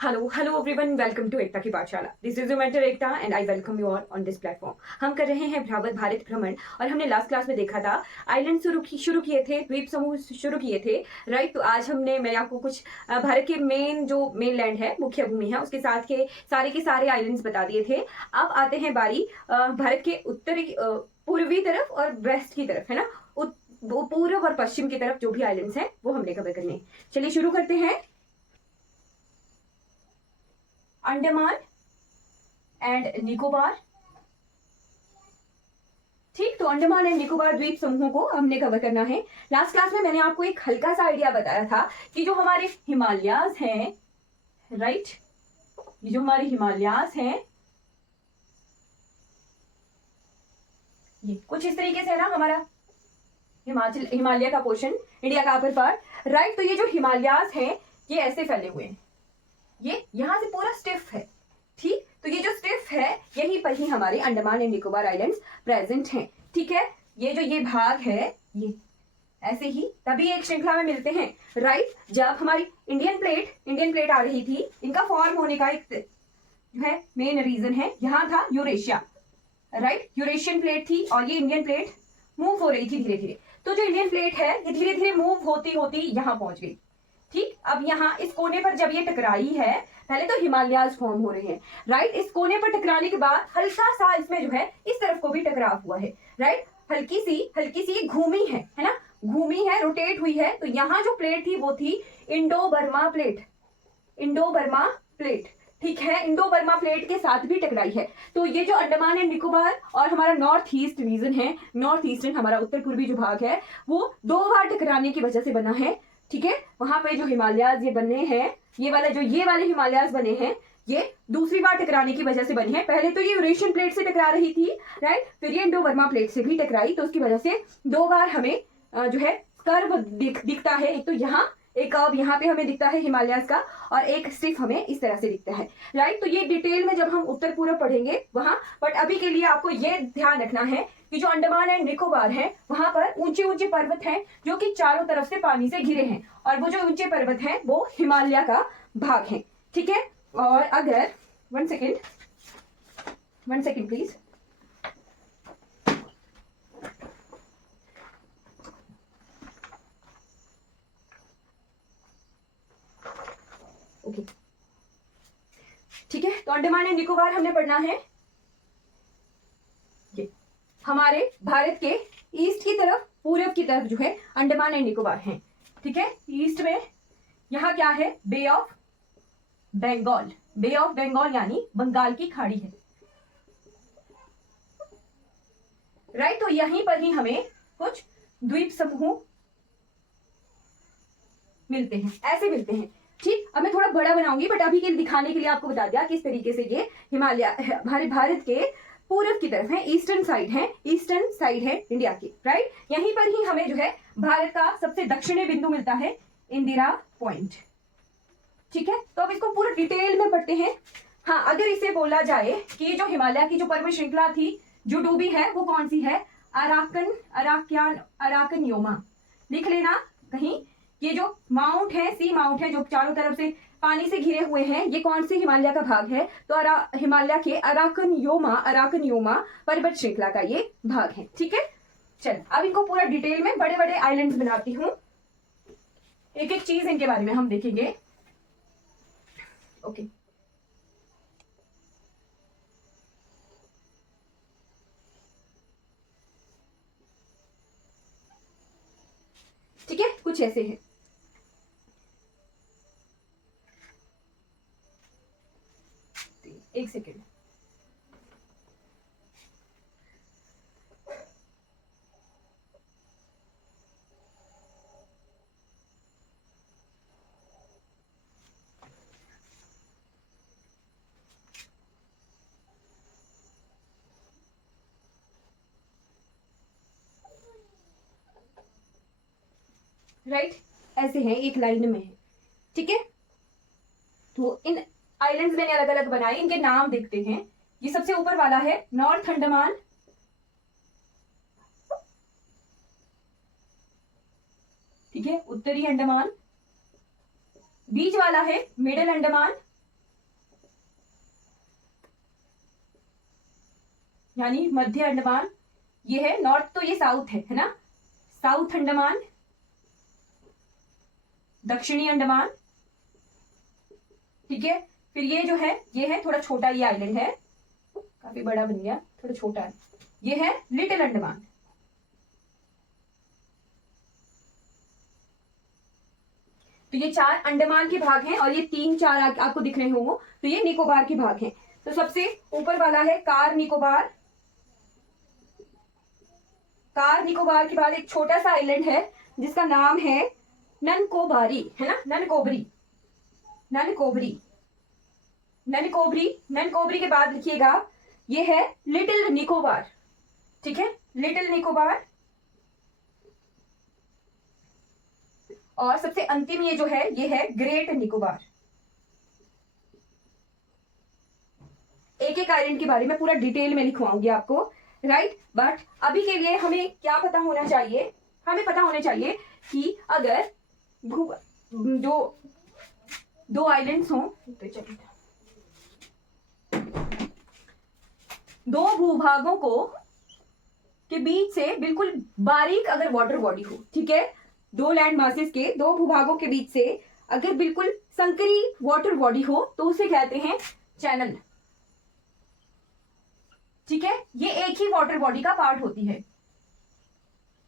Hello everyone, welcome to एकता की पाठशाला। This is your mentor Ekta and I welcome you all on this platform. हम कर रहे हैं भारत भ्रमण और हमने लास्ट क्लास में देखा था आइलैंड शुरू किए थे, द्वीप समूह शुरू किए थे, राइट। तो आज मैंने आपको कुछ भारत के मेन लैंड है, मुख्य भूमि है, उसके साथ के सारे आइलैंड्स बता दिए थे। अब आते हैं बारी भारत के उत्तरी पूर्वी तरफ और वेस्ट की तरफ, है ना। पूर्व और पश्चिम की तरफ जो भी आइलैंड्स हैं वो हमने कवर करने हैं। चलिए शुरू करते हैं। अंडमान एंड निकोबार, ठीक। तो अंडमान एंड निकोबार द्वीप समूहों को हमने कवर करना है। लास्ट क्लास में मैंने आपको एक हल्का सा आइडिया बताया था कि जो हमारे हिमालयाज हैं, राइट, ये जो हमारे हिमालयाज हैं ये कुछ इस तरीके से है ना, हमारा हिमालय का पोर्शन, इंडिया का अपर पार्ट, राइट। तो ये जो हिमालयाज हैं ये ऐसे फैले हुए हैं, ये यहां से पूरा स्टिफ है, ठीक। तो ये जो स्टिफ है यहीं पर ही हमारे Andaman and Nicobar islands present हैं, ठीक है। ये भाग है, ये ऐसे ही तभी एक श्रृंखला में मिलते हैं, राइट। जब हमारी इंडियन प्लेट आ रही थी, इनका फॉर्म होने का एक जो है मेन रीजन है, यहां था यूरेशिया, राइट। यूरेशियन प्लेट थी और ये इंडियन प्लेट मूव हो रही थी धीरे धीरे। तो जो इंडियन प्लेट है ये धीरे धीरे मूव होती होती यहां पहुंच गई, ठीक। अब यहाँ इस कोने पर जब ये टकराई है, पहले तो हिमालयाज फॉर्म हो रहे हैं, राइट। इस कोने पर टकराने के बाद हल्का सा इसमें जो है इस तरफ को भी टकराव हुआ है, राइट। हल्की सी घूमी है ना, घूमी है, रोटेट हुई है। तो यहाँ जो प्लेट थी वो थी इंडो बर्मा प्लेट, ठीक है। इंडो बर्मा प्लेट के साथ भी टकराई है। तो ये जो अंडमान एंड निकोबार और हमारा नॉर्थ ईस्ट रीजन है, नॉर्थ ईस्टर्न हमारा उत्तर पूर्वी जो भाग है, वो 2 बार टकराने की वजह से बना है, ठीक है। वहां पे जो हिमालयाज ये बने हैं, ये वाले हिमालयाज बने हैं, ये दूसरी बार टकराने की वजह से बने हैं। पहले तो ये यूरेशियन प्लेट से टकरा रही थी, राइट, फिर ये इंडो बर्मा प्लेट से भी टकराई, तो उसकी वजह से 2 बार हमें जो है कर्व दिखता है। एक तो एक कर्व यहाँ पे हमें दिखता है हिमालयाज का, और एक स्टिफ हमें इस तरह से दिखता है, राइट। तो ये डिटेल में जब हम उत्तर पूर्व पढ़ेंगे वहां, बट अभी के लिए आपको ये ध्यान रखना है कि जो अंडमान एंड निकोबार है वहां पर ऊंचे ऊंचे पर्वत हैं जो कि चारों तरफ से पानी से घिरे हैं, और वो जो ऊंचे पर्वत हैं वो हिमालय का भाग है, ठीक है। और अगर 1 सेकेंड प्लीज, ओके, ठीक है। तो अंडमान एंड निकोबार हमने पढ़ना है। ये हमारे भारत के ईस्ट की तरफ, पूर्व की तरफ जो है अंडमान एंड निकोबार हैं, ठीक है। ईस्ट में यहां क्या है, बे ऑफ बंगाल यानी बंगाल की खाड़ी है, राइट। तो यहीं पर ही हमें कुछ द्वीप समूह मिलते हैं, ऐसे मिलते हैं, ठीक। अब मैं थोड़ा बड़ा बनाऊंगी, बट अभी के दिखाने के लिए आपको बता दिया किस तरीके से ये हिमालय भारत के पूर्व की तरफ है, ईस्टर्न साइड है इंडिया की, राइट। यहीं पर ही हमें जो है भारत का सबसे दक्षिणी बिंदु मिलता है, इंदिरा पॉइंट, ठीक है। तो अब इसको पूरा डिटेल में पढ़ते हैं। हाँ, अगर इसे बोला जाए कि जो हिमालय की जो पर्वत श्रृंखला थी जो डूबी है वो कौन सी है, अराकन योमा, लिख लेना कहीं। ये जो माउंट है, सी माउंट है, जो चारों तरफ से पानी से घिरे हुए हैं, ये कौन से हिमालय का भाग है, तो हिमालय के अराकन योमा पर्वत श्रृंखला का ये भाग है, ठीक है। चल अब इनको पूरा डिटेल में बड़े बड़े आइलैंड्स बनाती हूँ, एक एक चीज इनके बारे में हम देखेंगे, ओके। ठीक है, कुछ ऐसे हैं। एक सेकेंड, राइट, ऐसे हैं, एक लाइन में है, ठीक है। तो इन आइलैंड्स मैंने अलग अलग बनाए, इनके नाम देखते हैं। ये सबसे ऊपर वाला है नॉर्थ अंडमान, ठीक है, उत्तरी अंडमान। बीच वाला है मिडिल अंडमान, यानी मध्य अंडमान, ये है नॉर्थ, तो ये साउथ है ना, साउथ अंडमान, दक्षिणी अंडमान, ठीक है। फिर ये जो है ये है थोड़ा छोटा, ये आइलैंड है, काफी बड़ा बन गया, थोड़ा छोटा है, ये है लिटिल अंडमान। तो ये 4 अंडमान के भाग हैं और ये 3-4 आपको दिख रहे होंगे, तो ये निकोबार के भाग हैं। तो सबसे ऊपर वाला है कार निकोबार। कार निकोबार के बाद एक छोटा सा आइलैंड है जिसका नाम है ननकोबारी, है ना, ननकोबरी, ननकोबरी, ननकोबरी। ननकोबरी के बाद लिखिएगा ये है लिटिल निकोबार, ठीक है, लिटिल निकोबार। और सबसे अंतिम ये जो है ये है ग्रेट निकोबार। एक एक आइलैंड के बारे में पूरा डिटेल में लिखवाऊंगी आपको, राइट। बट अभी के लिए हमें क्या पता होना चाहिए, हमें पता होना चाहिए कि अगर जो 2 आइलैंड्स हों, तो चलिए 2 भूभागों को के बीच से बिल्कुल बारीक अगर वाटर बॉडी हो, ठीक है, 2 लैंड मासेस के 2 भूभागों के बीच से अगर बिल्कुल संकरी वाटर बॉडी हो तो उसे कहते हैं चैनल, ठीक है। ये एक ही वाटर बॉडी का पार्ट होती है,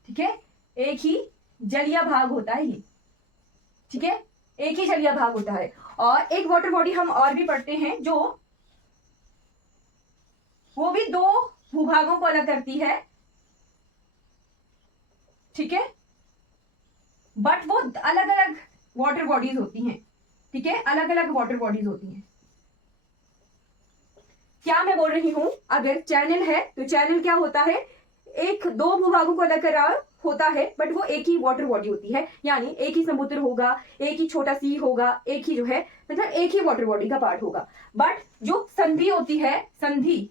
ठीक है, एक ही जलीय भाग होता है ये, ठीक है, एक ही जलीय भाग होता है। और एक वाटर बॉडी हम और भी पढ़ते हैं जो वो भी 2 भूभागों को अलग करती है, ठीक है, बट वो अलग अलग वाटर बॉडीज होती हैं, ठीक है, अलग अलग वाटर बॉडीज होती हैं। क्या मैं बोल रही हूं, अगर चैनल है तो चैनल क्या होता है, 1-2 भूभागों को अलग करा होता है, बट वो एक ही वाटर बॉडी होती है, यानी एक ही समुद्र होगा, एक ही छोटा सी होगा, एक ही जो है मतलब एक ही वाटर बॉडी का पार्ट होगा। बट जो संधि होती है, संधि,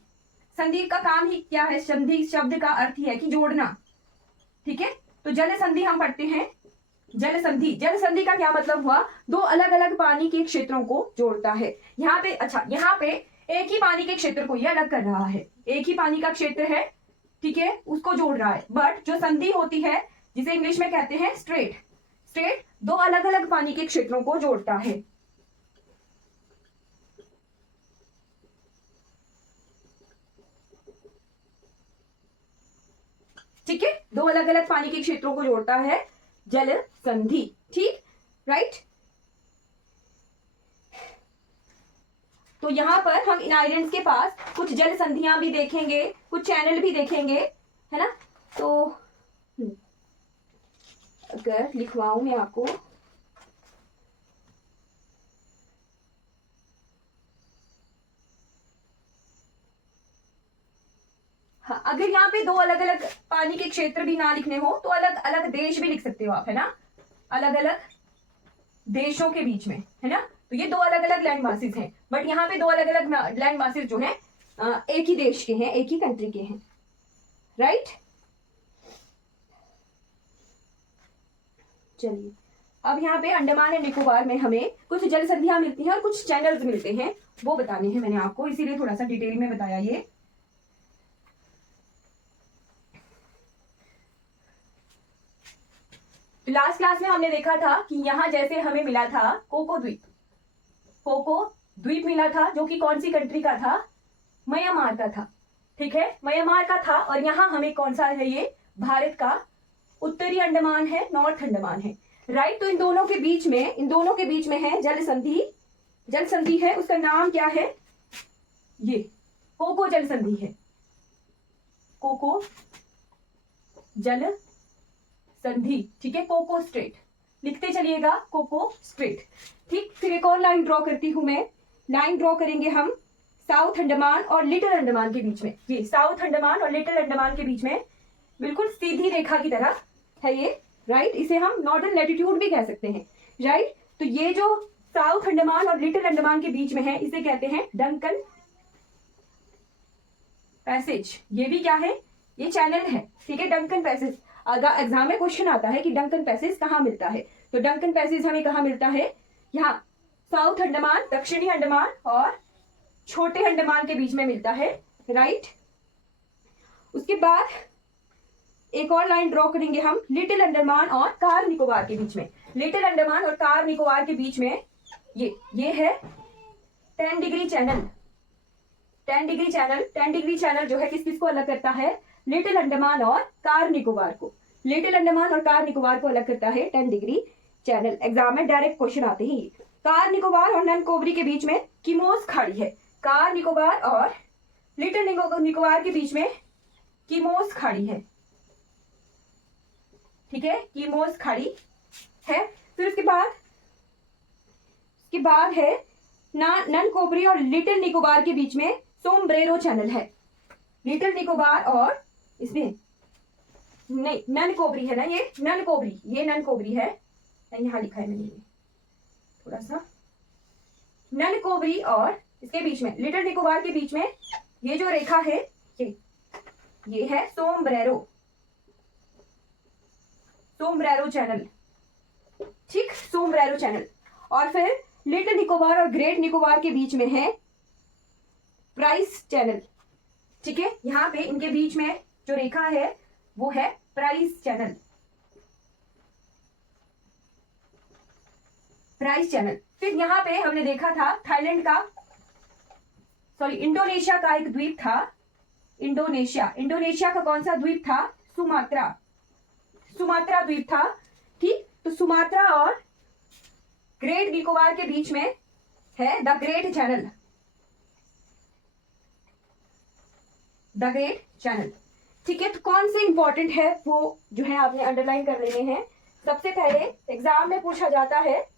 संधि का काम ही क्या है, संधि शब्द का अर्थ ही है कि जोड़ना, ठीक है। तो जल संधि हम पढ़ते हैं, जल संधि, जल संधि का क्या मतलब हुआ, 2 अलग अलग पानी के क्षेत्रों को जोड़ता है। यहाँ पे अच्छा, यहाँ पे एक ही पानी के क्षेत्र को ये अलग कर रहा है, एक ही पानी का क्षेत्र है, ठीक है, उसको जोड़ रहा है। बट जो संधि होती है जिसे इंग्लिश में कहते हैं स्ट्रेट, स्ट्रेट 2 अलग अलग पानी के क्षेत्रों को जोड़ता है, ठीक है, 2 अलग अलग पानी के क्षेत्रों को जोड़ता है जल संधि, ठीक, राइट। तो यहां पर हम इन आइलैंड्स के पास कुछ जल संधियां भी देखेंगे, कुछ चैनल भी देखेंगे, है ना। तो अगर लिखवाऊं मैं आपको, हाँ, अगर यहाँ पे 2 अलग अलग पानी के क्षेत्र भी ना लिखने हो तो अलग अलग देश भी लिख सकते हो आप, है ना, अलग अलग देशों के बीच में, है ना। तो ये 2 अलग अलग लैंड मासेस हैं, बट यहाँ पे 2 अलग अलग लैंड मासेस जो हैं एक ही देश के हैं, एक ही कंट्री के हैं, राइट। चलिए अब यहाँ पे अंडमान एंड निकोबार में हमें कुछ जल संधियां मिलती हैं और कुछ चैनल्स मिलते हैं, वो बताने हैं मैंने आपको, इसीलिए थोड़ा सा डिटेल में बताया ये। लास्ट क्लास में हमने देखा था कि यहां जैसे हमें मिला था कोको द्वीप, कोको द्वीप मिला था, जो कि कौन सी कंट्री का था, म्यांमार का था, ठीक है, म्यांमार का था। और यहाँ हमें कौन सा है, ये भारत का उत्तरी अंडमान है, नॉर्थ अंडमान है, राइट। तो इन दोनों के बीच में, इन दोनों के बीच में है जल संधि, जल संधि है, उसका नाम क्या है, ये कोको जल संधि है, कोको जल संधि, ठीक है, कोको स्ट्रेट लिखते चलिएगा, कोको स्ट्रेट, ठीक। फिर एक और लाइन ड्रॉ करती हूं मैं, लाइन ड्रॉ करेंगे हम साउथ अंडमान और लिटिल अंडमान के बीच में, ये साउथ अंडमान और लिटिल अंडमान के बीच में बिल्कुल सीधी रेखा की तरह है ये, राइट। इसे हम नॉर्दर्न लैटिट्यूड भी कह सकते हैं, राइट। तो ये जो साउथ अंडमान और लिटिल अंडमान के बीच में है इसे कहते हैं डंकन पैसेज। ये भी क्या है, ये चैनल है, ठीक है, डंकन पैसेज। अगर एग्जाम में क्वेश्चन आता है कि डंकन पैसेज कहाँ मिलता है, तो डंकन पैसेज हमें कहाँ मिलता है, यहाँ साउथ अंडमान, दक्षिणी अंडमान और छोटे अंडमान के बीच में मिलता है, राइट। उसके बाद एक और लाइन ड्रॉ करेंगे हम लिटिल अंडमान और कार निकोबार के बीच में। लिटिल अंडमान और कार निकोबार के बीच में ये है 10 degree channel. 10 degree channel, 10 degree channel जो है किस किस को अलग करता है? लिटिल अंडमान और कार निकोबार को। लिटिल अंडमान और कार निकोबार को अलग करता है 10 डिग्री चैनल। एग्जाम में डायरेक्ट क्वेश्चन आते ही। कार निकोबार और नन कोबरी के बीच में किमोस खाड़ी है। कार निकोबार और लिटिल निकोबार के बीच में किमोस खाड़ी है, ठीक है, किमोस खाड़ी है। फिर उसके बाद है नन कोबरी और लिटिल निकोबार के बीच में सोमब्रेरो चैनल है। लिटिल निकोबार और इसमें नहीं, नन कोबरी है ना, ये नन कोबरी है, यहां लिखा है मैंने, ये थोड़ा सा नन कोबरी और इसके बीच में लिटिल निकोबार के बीच में ये जो रेखा है ये है सोमब्रेरो चैनल, ठीक, सोमब्रेरो चैनल। और फिर लिटिल निकोबार और ग्रेट निकोबार के बीच में है प्राइस चैनल, ठीक है। यहां पे इनके बीच में जो रेखा है वो है प्राइस चैनल, फिर यहां पे हमने देखा था थाईलैंड का, सॉरी इंडोनेशिया का एक द्वीप था, इंडोनेशिया का कौन सा द्वीप था? सुमात्रा द्वीप था, ठीक। तो सुमात्रा और ग्रेट निकोबार के बीच में है द ग्रेट चैनल, ठीक है। तो कौन से इंपॉर्टेंट है वो जो है आपने अंडरलाइन कर लेने हैं। सबसे पहले एग्जाम में पूछा जाता है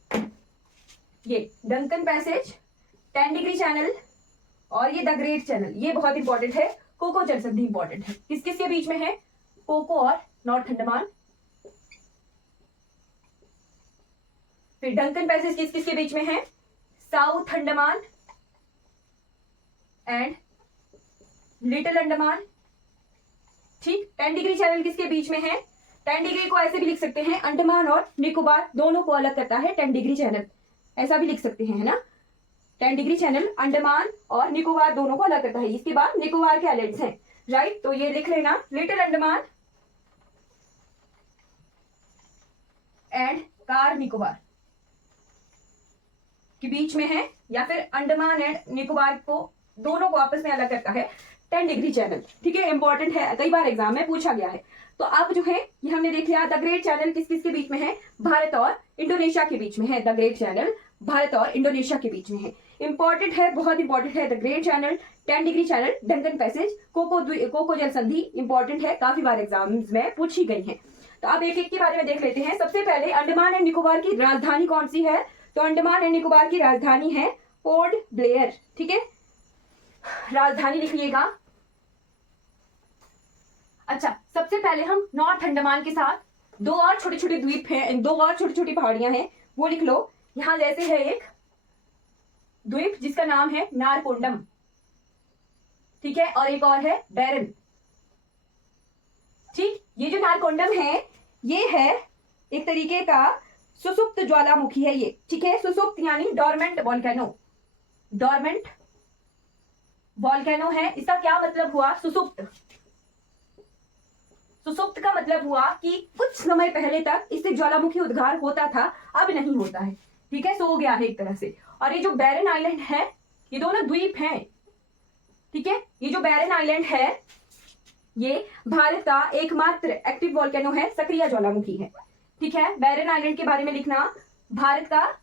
ये डंकन पैसेज, 10 डिग्री चैनल और ये द ग्रेट चैनल, ये बहुत इंपॉर्टेंट है। कोको जल संधि इंपॉर्टेंट है, किस किस के बीच में है? कोको और नॉर्थ अंडमान। फिर डंकन पैसेज किस किस के बीच में है? South Andaman and little Andaman, ठीक। 10 डिग्री चैनल किसके बीच में है? 10 डिग्री को ऐसे भी लिख सकते हैं, अंडमान और निकोबार दोनों को अलग करता है 10 डिग्री चैनल, ऐसा भी लिख सकते हैं, है ना। 10 डिग्री चैनल अंडमान और निकोबार दोनों को अलग करता है। इसके बाद निकोबार के आइलैंड्स हैं, राइट। तो ये लिख लेना, little Andaman and car Nicobar के बीच में है, या फिर अंडमान एंड निकोबार को दोनों को आपस में अलग करता है 10 डिग्री चैनल, ठीक है। इंपॉर्टेंट है, कई बार एग्जाम में पूछा गया है। तो अब जो है ये हमने देख लिया द ग्रेट चैनल किस किस के बीच में है? भारत और इंडोनेशिया के बीच में है। द ग्रेट चैनल भारत और इंडोनेशिया के बीच में है। इंपॉर्टेंट है, बहुत इंपॉर्टेंट है। The great channel, 10 degree channel, Duncan passage, Coco जल संधि इंपॉर्टेंट है, काफी बार एग्जाम्स में पूछी गई है। तो अब एक एक के बारे में देख लेते हैं। सबसे पहले अंडमान एंड निकोबार की राजधानी कौन सी है? तो अंडमान एंड निकोबार की राजधानी है पोर्ट ब्लेयर, ठीक है, राजधानी लिखिएगा। अच्छा, सबसे पहले हम नॉर्थ अंडमान के साथ दो और छोटे छोटे द्वीप हैं, दो और छोटी छोटी पहाड़ियां हैं, वो लिख लो। यहां जैसे है एक द्वीप जिसका नाम है नारकोंडम, ठीक है, और एक और है बैरन, ठीक। ये जो नारकोंडम है ये है एक तरीके का सुसुप्त ज्वालामुखी है ये, ठीक है। सुसुप्त यानी डोरमेंट वॉल्केनो है। इसका क्या मतलब हुआ? सुसुप्त का मतलब हुआ कि कुछ समय पहले तक इससे ज्वालामुखी उद्गार होता था, अब नहीं होता है, ठीक है, सो गया है एक तरह से। और ये जो बैरन आइलैंड है, ये दोनों द्वीप हैं, ठीक है। ये जो बैरन आइलैंड है ये भारत का एकमात्र एक्टिव वॉल्केनो है, सक्रिय ज्वालामुखी है, ठीक है। बैरन आइलैंड के बारे में लिखना, भारत का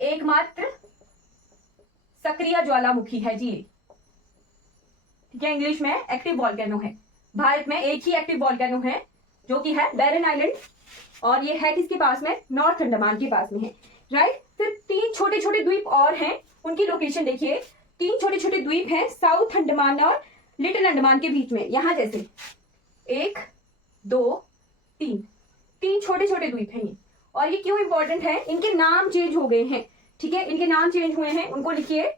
एकमात्र सक्रिय ज्वालामुखी है जी, ठीक है। इंग्लिश में एक्टिव वॉल्केनो है। भारत में एक ही एक्टिव वॉल्केनो है जो कि है बैरन आइलैंड, और ये है किसके पास में? नॉर्थ अंडमान के पास में है, राइट। फिर 3 छोटे छोटे द्वीप और हैं, उनकी लोकेशन देखिए। 3 छोटे छोटे द्वीप हैं साउथ अंडमान और लिटिल अंडमान के बीच में, यहां जैसे 1 2 3 छोटे छोटे द्वीप हैं ये। और ये क्यों इंपॉर्टेंट है? इनके नाम चेंज हो गए हैं, ठीक है, इनके नाम चेंज हुए हैं, उनको लिखिए।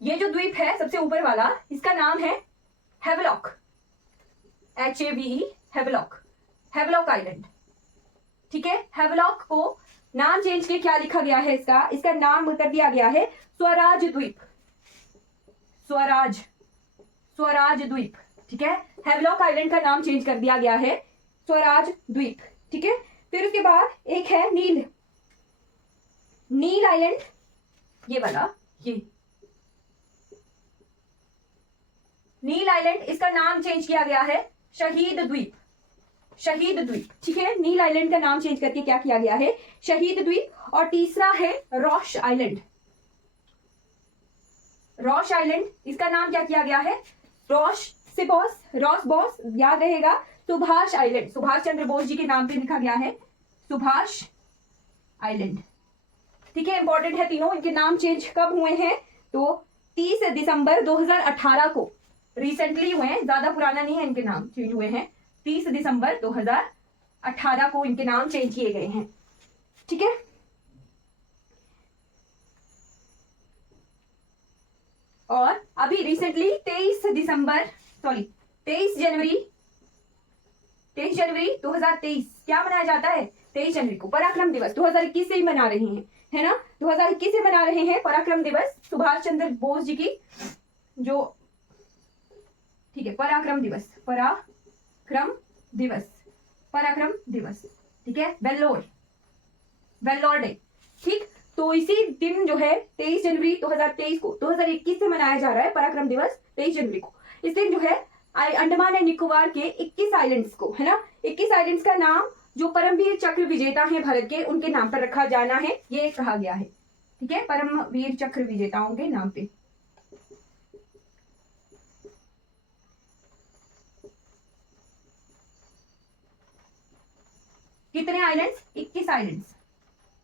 ये जो द्वीप है सबसे ऊपर वाला, इसका नाम है हेवलॉक, HAVE, हेवलॉक आइलैंड, ठीक है। हेवलॉक को नाम चेंज के क्या लिखा गया है? इसका नाम कर दिया गया है स्वराज द्वीप, ठीक है। हैवलॉक आइलैंड का नाम चेंज कर दिया गया है स्वराज द्वीप, ठीक है। फिर उसके बाद एक है नील आइलैंड, ये वाला, ये नील आइलैंड, इसका नाम चेंज किया गया है शहीद द्वीप, ठीक है। नील आइलैंड का नाम चेंज करके क्या किया गया है, शहीद द्वीप। और तीसरा है रॉश आइलैंड, इसका नाम क्या किया गया है, रॉस बॉस याद रहेगा, सुभाष आइलैंड, सुभाष चंद्र बोस जी के नाम पे लिखा गया है सुभाष आइलैंड, ठीक है। इंपॉर्टेंट है तीनों। इनके नाम चेंज कब हुए हैं, तो 30 दिसंबर 2018 को रिसेंटली हुए हैं, ज्यादा पुराना नहीं है, इनके नाम चेंज हुए हैं 30 दिसंबर 2018 को इनके नाम चेंज किए गए हैं, ठीक है। और अभी रिसेंटली 23 जनवरी 2023 क्या मनाया जाता है, 23 जनवरी को पराक्रम दिवस, 2021 से ही मना रहे हैं, है ना, 2021 से मना रहे हैं पराक्रम दिवस, सुभाष चंद्र बोस जी की जो, ठीक है, पराक्रम दिवस, ठीक है, वेल्लोर डे, ठीक। तो इसी दिन जो है 23 जनवरी 2023 को 2021 से मनाया जा रहा है पराक्रम दिवस 23 जनवरी को। इस दिन जो है अंडमान एंड निकोबार के 21 आइलैंड्स को, है ना, 21 आइलैंड्स का नाम जो परमवीर चक्र विजेता हैं भारत के, उनके नाम पर रखा जाना है, ये कहा गया है, ठीक है, परमवीर चक्र विजेताओं के नाम पे। कितने आइलैंड्स, 21 आइलैंड्स,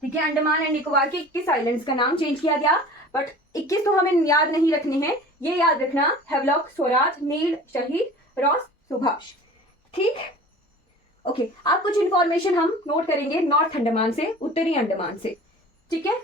ठीक है। अंडमान एंड निकोबार के 21 आइलैंड्स का नाम चेंज किया गया, बट 21 तो हमें याद नहीं रखने हैं, ये याद रखना, हैवलॉक, स्वराज, नील, शहीद, रॉस, सुभाष, ठीक। ओके, अब कुछ इंफॉर्मेशन हम नोट करेंगे नॉर्थ अंडमान से, उत्तरी अंडमान से, ठीक है।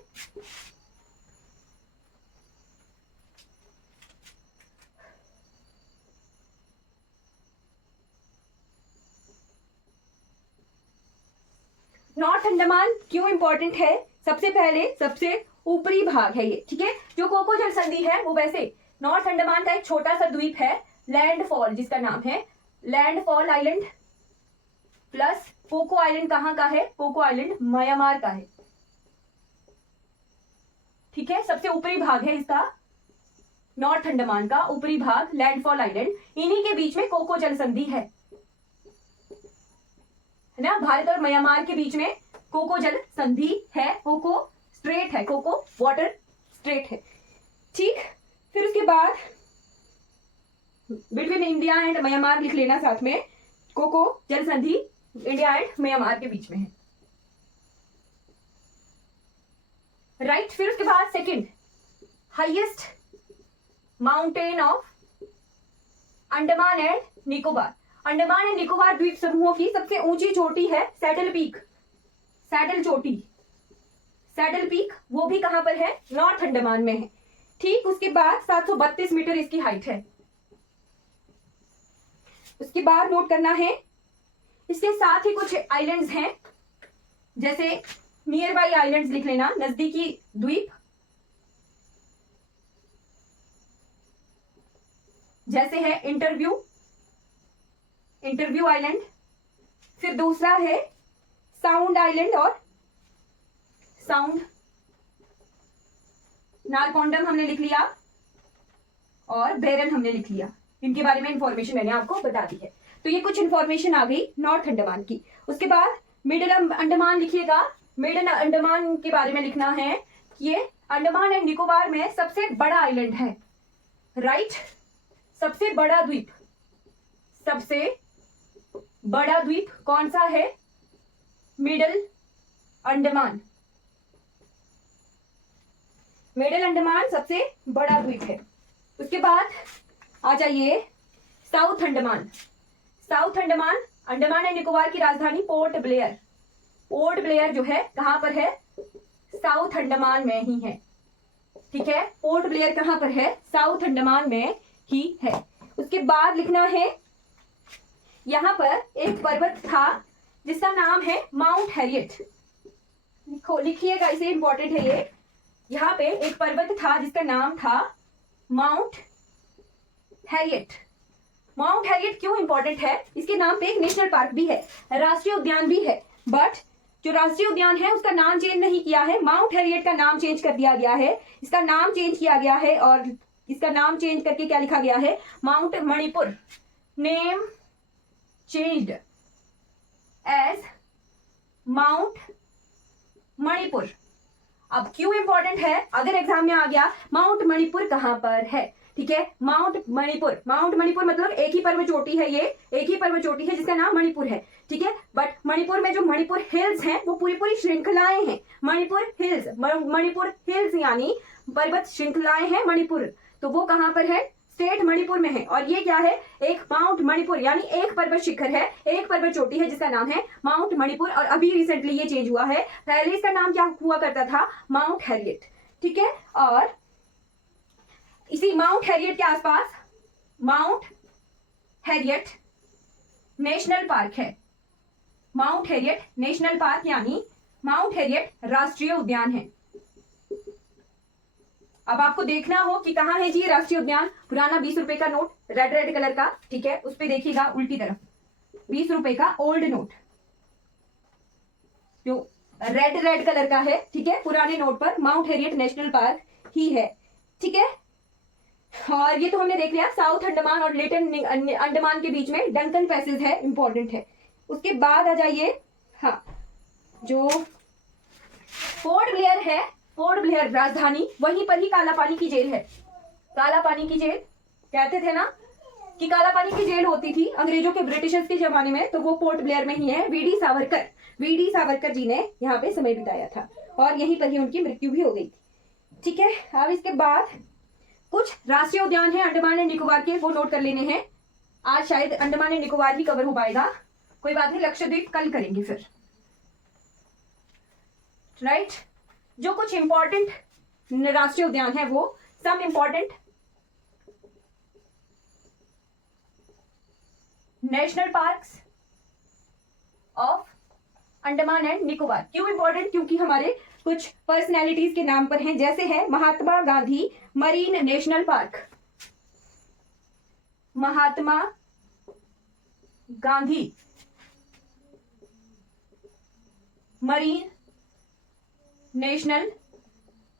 नॉर्थ अंडमान क्यों इंपॉर्टेंट है, सबसे पहले सबसे ऊपरी भाग है ये, ठीक है। जो कोको जल संधि है वो वैसे नॉर्थ अंडमान का एक छोटा सा द्वीप है, लैंडफॉल, जिसका नाम है Landfall island, plus Coco island कहाँ का है, कोको आइलैंड म्यांमार का है, ठीक है। सबसे ऊपरी भाग है इसका, नॉर्थ अंडमान का ऊपरी भाग लैंडफॉल आइलैंड, इन्हीं के बीच में कोको जल संधि है ना, भारत और म्यांमार के बीच में कोको जल संधि है, कोको स्ट्रेट है, कोको वाटर स्ट्रेट है, ठीक। फिर उसके बाद बिटवीन इंडिया एंड म्यांमार लिख लेना साथ में, कोको जल संधि इंडिया एंड म्यांमार के बीच में है, राइट। फिर उसके बाद second highest mountain of Andaman and Nicobar, Andaman and Nicobar द्वीप समूहों की सबसे ऊंची चोटी है सैडल पीक, सैडल पीक, वो भी कहां पर है, नॉर्थ अंडमान में है, ठीक। उसके बाद 732 मीटर इसकी हाइट है। उसके बाद नोट करना है, इसके साथ ही कुछ आइलैंड्स हैं, जैसे नियर बाई आइलैंड्स लिख लेना, नजदीकी द्वीप, जैसे है इंटरव्यू आइलैंड, फिर दूसरा है साउंड आइलैंड और साउंड, नारकोंडम हमने लिख लिया और बेरन हमने लिख लिया, इनके बारे में इंफॉर्मेशन मैंने आपको बता दी है। तो ये कुछ इंफॉर्मेशन आ गई नॉर्थ अंडमान की। उसके बाद मिडिल अंडमान लिखिएगा, मिडिल अंडमान के बारे में लिखना है, ये अंडमान एंड निकोबार में सबसे बड़ा आइलैंड है, राइट, सबसे बड़ा द्वीप, सबसे बड़ा द्वीप कौन सा है, मिडिल अंडमान, मिडिल अंडमान सबसे बड़ा द्वीप है। उसके बाद आ जाइए south Andaman, south Andaman, Andaman and Nicobar की राजधानी पोर्ट ब्लेयर जो है कहां पर है, साउथ अंडमान में ही है, ठीक है। पोर्ट ब्लेयर कहां पर है, साउथ अंडमान में ही है। उसके बाद लिखना है, यहां पर एक पर्वत था जिसका नाम है माउंट हैरियट, लिखिएगा, इसे इंपॉर्टेंट है ये। यहाँ पे एक पर्वत था जिसका नाम था माउंट हैरियट, माउंट हैरियट क्यों इंपॉर्टेंट है? इसके नाम पे एक नेशनल पार्क भी है, राष्ट्रीय उद्यान भी है, बट जो राष्ट्रीय उद्यान है उसका नाम चेंज नहीं किया है, माउंट हैरियट का नाम चेंज कर दिया गया है, इसका नाम चेंज किया गया है और इसका नाम चेंज करके क्या लिखा गया है? Mount Manipur, name changed as mount Manipur. अब क्यों इंपॉर्टेंट है? अगर एग्जाम में आ गया माउंट मणिपुर कहां पर है, ठीक है, माउंट मणिपुर, माउंट मणिपुर मतलब एक ही पर्वत चोटी है, ये एक ही पर्वत चोटी है जिसका नाम मणिपुर है, ठीक है, बट मणिपुर में जो मणिपुर हिल्स हैं वो पूरी पूरी श्रृंखलाएं हैं, मणिपुर हिल्स, मणिपुर हिल्स यानी पर्वत श्रृंखलाएं हैं मणिपुर, तो वो कहां पर है? स्टेट मणिपुर में है। और ये क्या है? एक माउंट मणिपुर यानी एक पर्वत शिखर है, एक पर्वत चोटी है जिसका नाम है माउंट मणिपुर, और अभी रिसेंटली ये चेंज हुआ है, पहले इसका नाम क्या हुआ करता था? माउंट हैरियट, ठीक है। और इसी माउंट हैरियट के आसपास माउंट हैरियट नेशनल पार्क है, माउंट हैरियट नेशनल पार्क यानी माउंट हैरियट राष्ट्रीय उद्यान है। अब आपको देखना हो कि कहां है जी ये राष्ट्रीय उद्यान। पुराना 20 रुपए का नोट, रेड रेड कलर का, ठीक है, उस पे देखिएगा उल्टी तरफ, 20 रुपए का ओल्ड नोट जो रेड रेड कलर का है, ठीक है, पुराने नोट पर माउंट हैरियट नेशनल पार्क ही है, ठीक है। और ये तो हमने देख लिया, साउथ अंडमान और लिटिल अंडमान के बीच में डंकन पैसेज है, इंपॉर्टेंट है। उसके बाद आ जाइए, हाँ, जो पोर्ट ब्लेयर है, पोर्ट ब्लेयर राजधानी, वहीं पर ही काला पानी की जेल है। काला पानी की जेल कहते थे ना कि काला पानी की जेल होती थी अंग्रेजों के, ब्रिटिशर्स के जमाने में, तो वो पोर्ट ब्लेयर में ही है। वीडी सावरकर जी ने यहाँ पे समय बिताया था और यहीं पर ही उनकी मृत्यु भी हो गई थी, ठीक है। अब इसके बाद कुछ राष्ट्रीय उद्यान है अंडमान एंड निकोबार के, वो नोट कर लेने हैं। आज शायद Andaman and Nicobar he cover हो पाएगा, कोई बात नहीं, लक्षद्वीप कल करेंगे फिर, राइट। जो कुछ इंपॉर्टेंट राष्ट्रीय उद्यान है वो some important national parks of Andaman and Nicobar. क्यों इंपॉर्टेंट? क्योंकि हमारे कुछ पर्सनैलिटीज के नाम पर हैं, जैसे है Mahatma Gandhi marine national park, Mahatma Gandhi marine national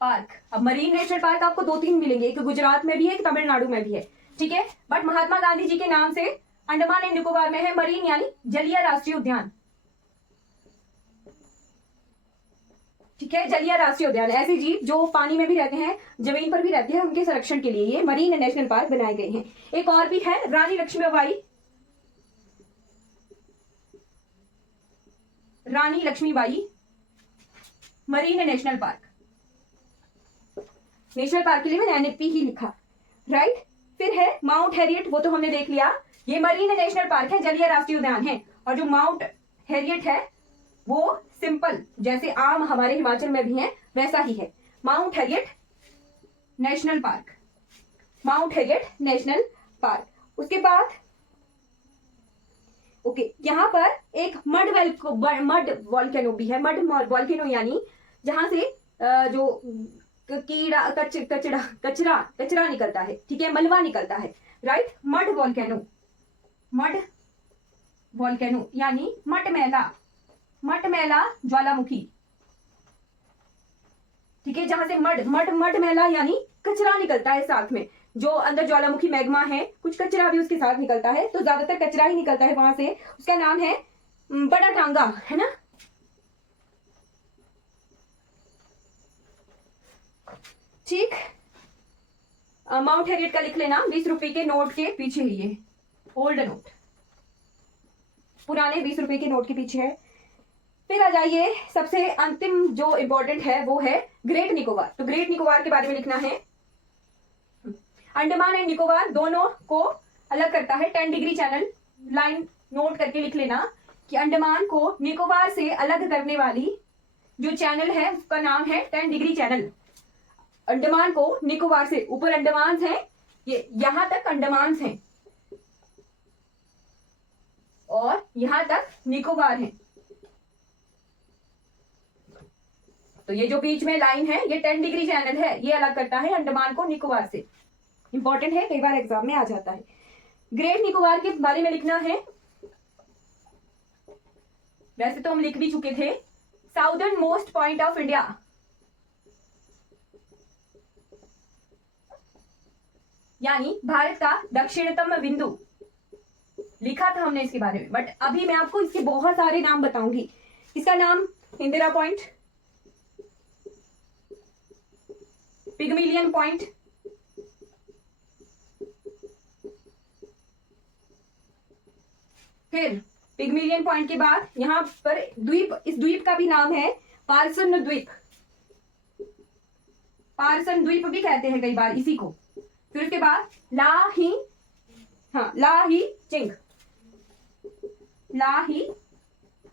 park. अब मरीन नेशनल पार्क आपको 2-3 मिलेंगे, एक गुजरात में भी है, एक तमिलनाडु में भी है, ठीक है, बट महात्मा गांधी जी के नाम से अंडमान एंड निकोबार में है मरीन यानी जलीय राष्ट्रीय उद्यान, ठीक है, जलीय राष्ट्रीय उद्यान। ऐसे जीव जो पानी में भी रहते हैं, जमीन पर भी रहते हैं, उनके संरक्षण के लिए ये मरीन नेशनल पार्क बनाए गए हैं। एक और भी है Rani Lakshmibai marine national park. National park के लिए मैंने एनएपी ही लिखा, राइट। फिर है माउंट हैरियट, वो तो हमने देख लिया, ये मरीन नेशनल पार्क है, जलीय राष्ट्रीय उद्यान है। और जो माउंट हैरियट है वो सिंपल, जैसे आम हमारे हिमाचल में भी है वैसा ही है, mount Harriet national park, mount Harriet national park. उसके बाद ओके, यहाँ पर एक मड वॉल्केनो भी है, मड वॉल्केनो यानी जहां से जो कचरा निकलता है, ठीक है, मलबा निकलता है, राइट। मड वॉल्केनो यानी मटमैला ज्वालामुखी, ठीक है, जहां से मटमैला यानी कचरा निकलता है साथ में, जो अंदर ज्वालामुखी मैग्मा है, कुछ कचरा भी उसके साथ निकलता है, तो ज्यादातर कचरा ही निकलता है वहां से। उसका नाम है बड़ा टांगा, है ना, ठीक। माउंट हैरियट का लिख लेना, 20 रुपए के नोट के पीछे ही है, ओल्ड नोट, पुराने 20 रुपए के नोट के पीछे है। फिर आ जाइए, सबसे अंतिम जो इंपॉर्टेंट है वो है ग्रेट निकोबार। तो ग्रेट निकोबार के बारे में लिखना है, अंडमान एंड निकोबार दोनों को अलग करता है 10 डिग्री चैनल। लाइन नोट करके लिख लेना कि अंडमान को निकोबार से अलग करने वाली जो चैनल है उसका नाम है 10 डिग्री चैनल। अंडमान को निकोबार से, ऊपर अंडमान है, ये यहां तक अंडमान है और यहां तक निकोबार है, तो ये जो बीच में लाइन है ये 10 डिग्री चैनल है, ये अलग करता है अंडमान को निकोबार से। इंपॉर्टेंट है, कई बार एग्जाम में आ जाता है। ग्रेट निकोबार के बारे में लिखना है, वैसे तो हम लिख भी चुके थे। Southern most point of India, यानी भारत का दक्षिणतम बिंदु, लिखा था हमने इसके बारे में, बट अभी मैं आपको इसके बहुत सारे नाम बताऊंगी। इसका नाम इंदिरा पॉइंट, पिगमिलियन पॉइंट, फिर पिगमिलियन पॉइंट के बाद यहां पर द्वीप, इस द्वीप का भी नाम है पार्सन द्वीप, पार्सन द्वीप भी कहते हैं कई बार इसी को। फिर उसके बाद लाही, हाँ लाही चिंग, लाही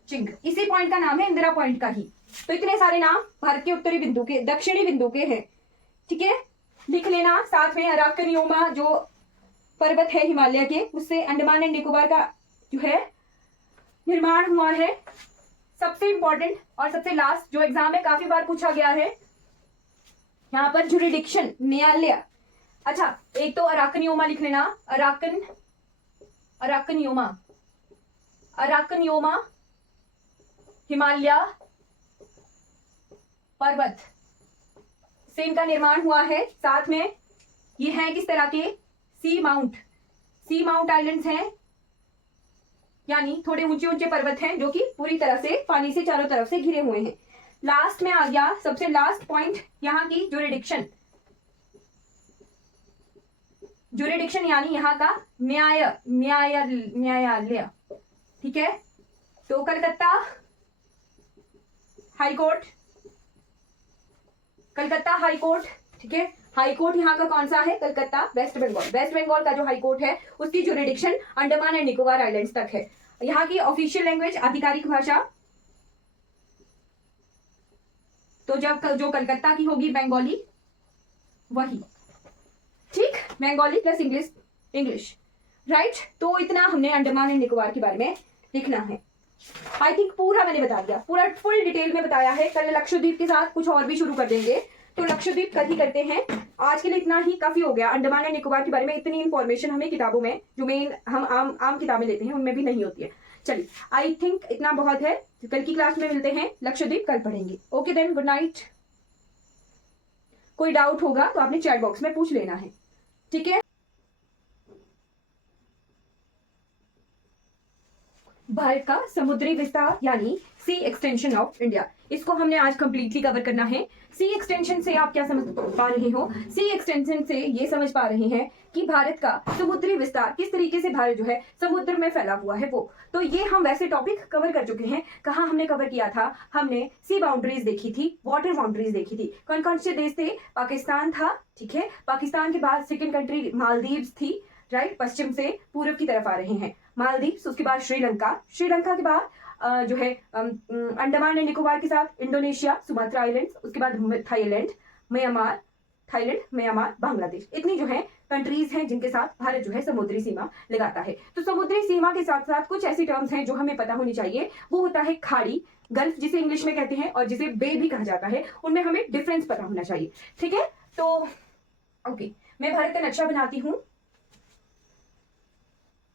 चिंग, इसी पॉइंट का नाम है इंदिरा पॉइंट का ही। तो इतने सारे नाम भारत के उत्तरी बिंदु के, दक्षिणी बिंदु के हैं, ठीक है, लिख लेना। साथ में अराकनियोमा जो पर्वत है हिमालय के, उससे अंडमान एंड निकोबार का जो है निर्माण हुआ है। सबसे इंपॉर्टेंट और सबसे लास्ट जो एग्जाम में काफी बार पूछा गया है, यहाँ पर जुरिडिक्शन, न्यायालय। अच्छा, एक तो अराकनियोमा लिख लेना, अराकनियोमा, अराकनियोमा हिमालय पर्वत से इनका निर्माण हुआ है। साथ में ये है किस तरह के, सी माउंट आइलैंड्स हैं, यानी थोड़े ऊंचे ऊंचे पर्वत हैं जो कि पूरी तरह से पानी से चारों तरफ से घिरे हुए हैं। लास्ट में आ गया सबसे लास्ट पॉइंट, यहाँ की जुरिडिक्शन, जुरिडिक्शन यानी यहाँ का न्यायालय, ठीक है। तो Calcutta high court, Calcutta high court, ठीक है। हाई कोर्ट यहाँ का कौन सा है, कलकत्ता, वेस्ट बंगाल। वेस्ट बंगाल का जो हाई कोर्ट है उसकी jurisdiction Andaman and Nicobar islands तक है। यहाँ की ऑफिशियल लैंग्वेज, आधिकारिक भाषा, तो जब जो कलकत्ता की होगी बंगाली, वही, ठीक, बंगाली प्लस इंग्लिश, राइट। तो इतना हमने अंडमान एंड निकोबार के बारे में लिखना है। आई थिंक पूरा मैंने बता दिया, पूरा फुल डिटेल में बताया है। कल लक्षद्वीप के साथ कुछ और भी शुरू कर देंगे, तो लक्षद्वीप कल ही करते हैं। आज के लिए इतना ही काफी हो गया। अंडमान एंड निकोबार के बारे में इतनी इंफॉर्मेशन हमें किताबों में, जो मेन हम आम किताबें लेते हैं उनमें भी नहीं होती है। चलिए, आई थिंक इतना बहुत है। कल की क्लास में मिलते हैं, लक्षद्वीप कल पढ़ेंगे। Okay then, good night. कोई डाउट होगा तो आपने चैट बॉक्स में पूछ लेना है, ठीक है। भारत का समुद्री विस्तार यानी सी एक्सटेंशन ऑफ इंडिया, इसको हमने आज कंप्लीटली कवर करना है। सी एक्सटेंशन से आप क्या समझ पा रहे हो, सी एक्सटेंशन से ये समझ पा रहे हैं कि भारत का समुद्री विस्तार, किस तरीके से भारत जो है समुद्र में फैला हुआ है वो। तो ये हम वैसे टॉपिक कवर कर चुके हैं। कहाँ हमने कवर किया था, हमने सी बाउंड्रीज देखी थी, वाटर बाउंड्रीज देखी थी। कौन कौन से देश थे, पाकिस्तान था, ठीक है। पाकिस्तान के बाद सेकेंड कंट्री मालदीव्स थी, राइट, पश्चिम से पूर्व की तरफ आ रहे हैं मालदीव्स। उसके बाद श्रीलंका, श्रीलंका के बाद जो है अंडमान एंड निकोबार के साथ इंडोनेशिया, सुमात्रा आइलैंड्स, उसके बाद थाईलैंड, म्यांमार, बांग्लादेश। इतनी जो है कंट्रीज हैं जिनके साथ भारत जो है समुद्री सीमा लगाता है। तो समुद्री सीमा के साथ साथ कुछ ऐसी टर्म्स हैं जो हमें पता होनी चाहिए। वो होता है खाड़ी, गल्फ जिसे इंग्लिश में कहते हैं, और जिसे बे भी कहा जाता है। उनमें हमें डिफरेंस पता होना चाहिए, ठीक है। तो ओके, मैं भारत का नक्शा बनाती हूँ,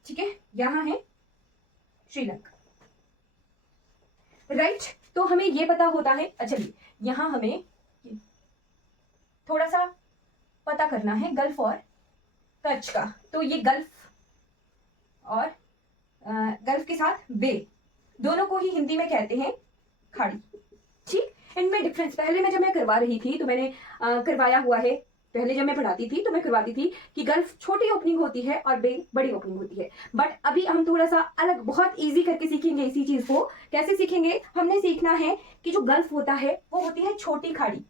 ठीक है। यहां है श्रीलंका, राइट। तो हमें ये पता होता है। अच्छा, यहां हमें थोड़ा सा पता करना है गल्फ और कच्छ का। तो ये गल्फ और गल्फ के साथ बे, दोनों को ही हिंदी में कहते हैं खाड़ी, ठीक। इनमें डिफरेंस पहले में जब मैं करवा रही थी तो मैंने करवाया हुआ है। पहले जब मैं पढ़ाती थी तो मैं करवाती थी कि गल्फ छोटी ओपनिंग होती है और बे बड़ी ओपनिंग होती है। बट अभी हम थोड़ा सा अलग, बहुत इजी करके सीखेंगे इसी चीज को। कैसे सीखेंगे, हमने सीखना है कि जो गल्फ होता है वो होती है छोटी खाड़ी,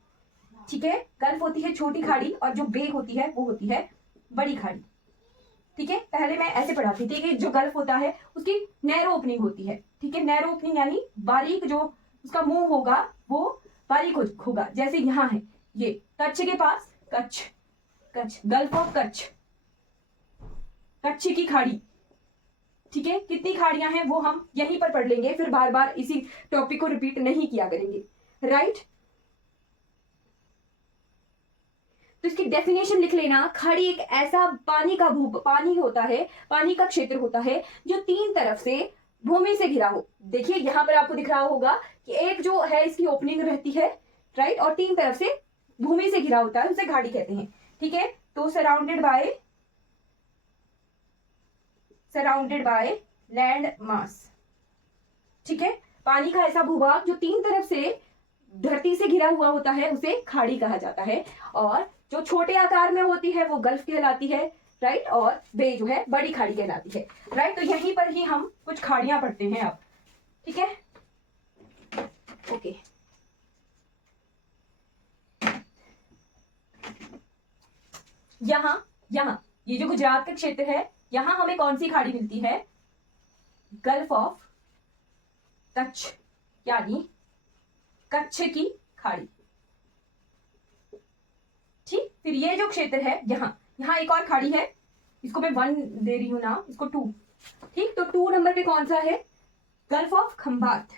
ठीक है। गल्फ होती है छोटी खाड़ी और जो बे होती है वो होती है बड़ी खाड़ी, ठीक है। पहले मैं ऐसे पढ़ाती थी कि जो गल्फ होता है उसकी नैरो ओपनिंग होती है, ठीक है। नैरो ओपनिंग यानी बारीक, जो उसका मुंह होगा वो बारीक होगा। जैसे यहाँ है ये कच्छ के पास, कच्छ, गल्फ ऑफ कच्छ, कच्छ की खाड़ी, ठीक है। कितनी खाड़ियां हैं वो हम यहीं पर पढ़ लेंगे, फिर बार बार इसी टॉपिक को रिपीट नहीं किया करेंगे, राइट। तो इसकी डेफिनेशन लिख लेना। खाड़ी एक ऐसा पानी होता है, पानी का क्षेत्र होता है जो तीन तरफ से भूमि से घिरा हो। देखिए यहाँ पर आपको दिख रहा होगा कि एक जो है इसकी ओपनिंग रहती है, राइट, और तीन तरफ से भूमि से घिरा होता है, उसे खाड़ी कहते हैं। ठीक है, तो सराउंडेड बाय लैंड मास। ठीक है, पानी का ऐसा भूभाग जो तीन तरफ से धरती से घिरा हुआ होता है उसे खाड़ी कहा जाता है। और जो छोटे आकार में होती है वो गल्फ कहलाती है, राइट, और बे जो है बड़ी खाड़ी कहलाती है, राइट। तो यहीं पर ही हम कुछ खाड़ियां पढ़ते हैं अब। ठीक है, ओके। यहां ये जो गुजरात का क्षेत्र है, यहां हमें कौन सी खाड़ी मिलती है? गल्फ ऑफ कच्छ, यानी कच्छ की खाड़ी। ठीक, फिर ये जो क्षेत्र है यहाँ एक और खाड़ी है, इसको मैं 1 दे रही हूं ना, इसको 2। ठीक, तो 2 नंबर पे कौन सा है? Gulf of Khambhat.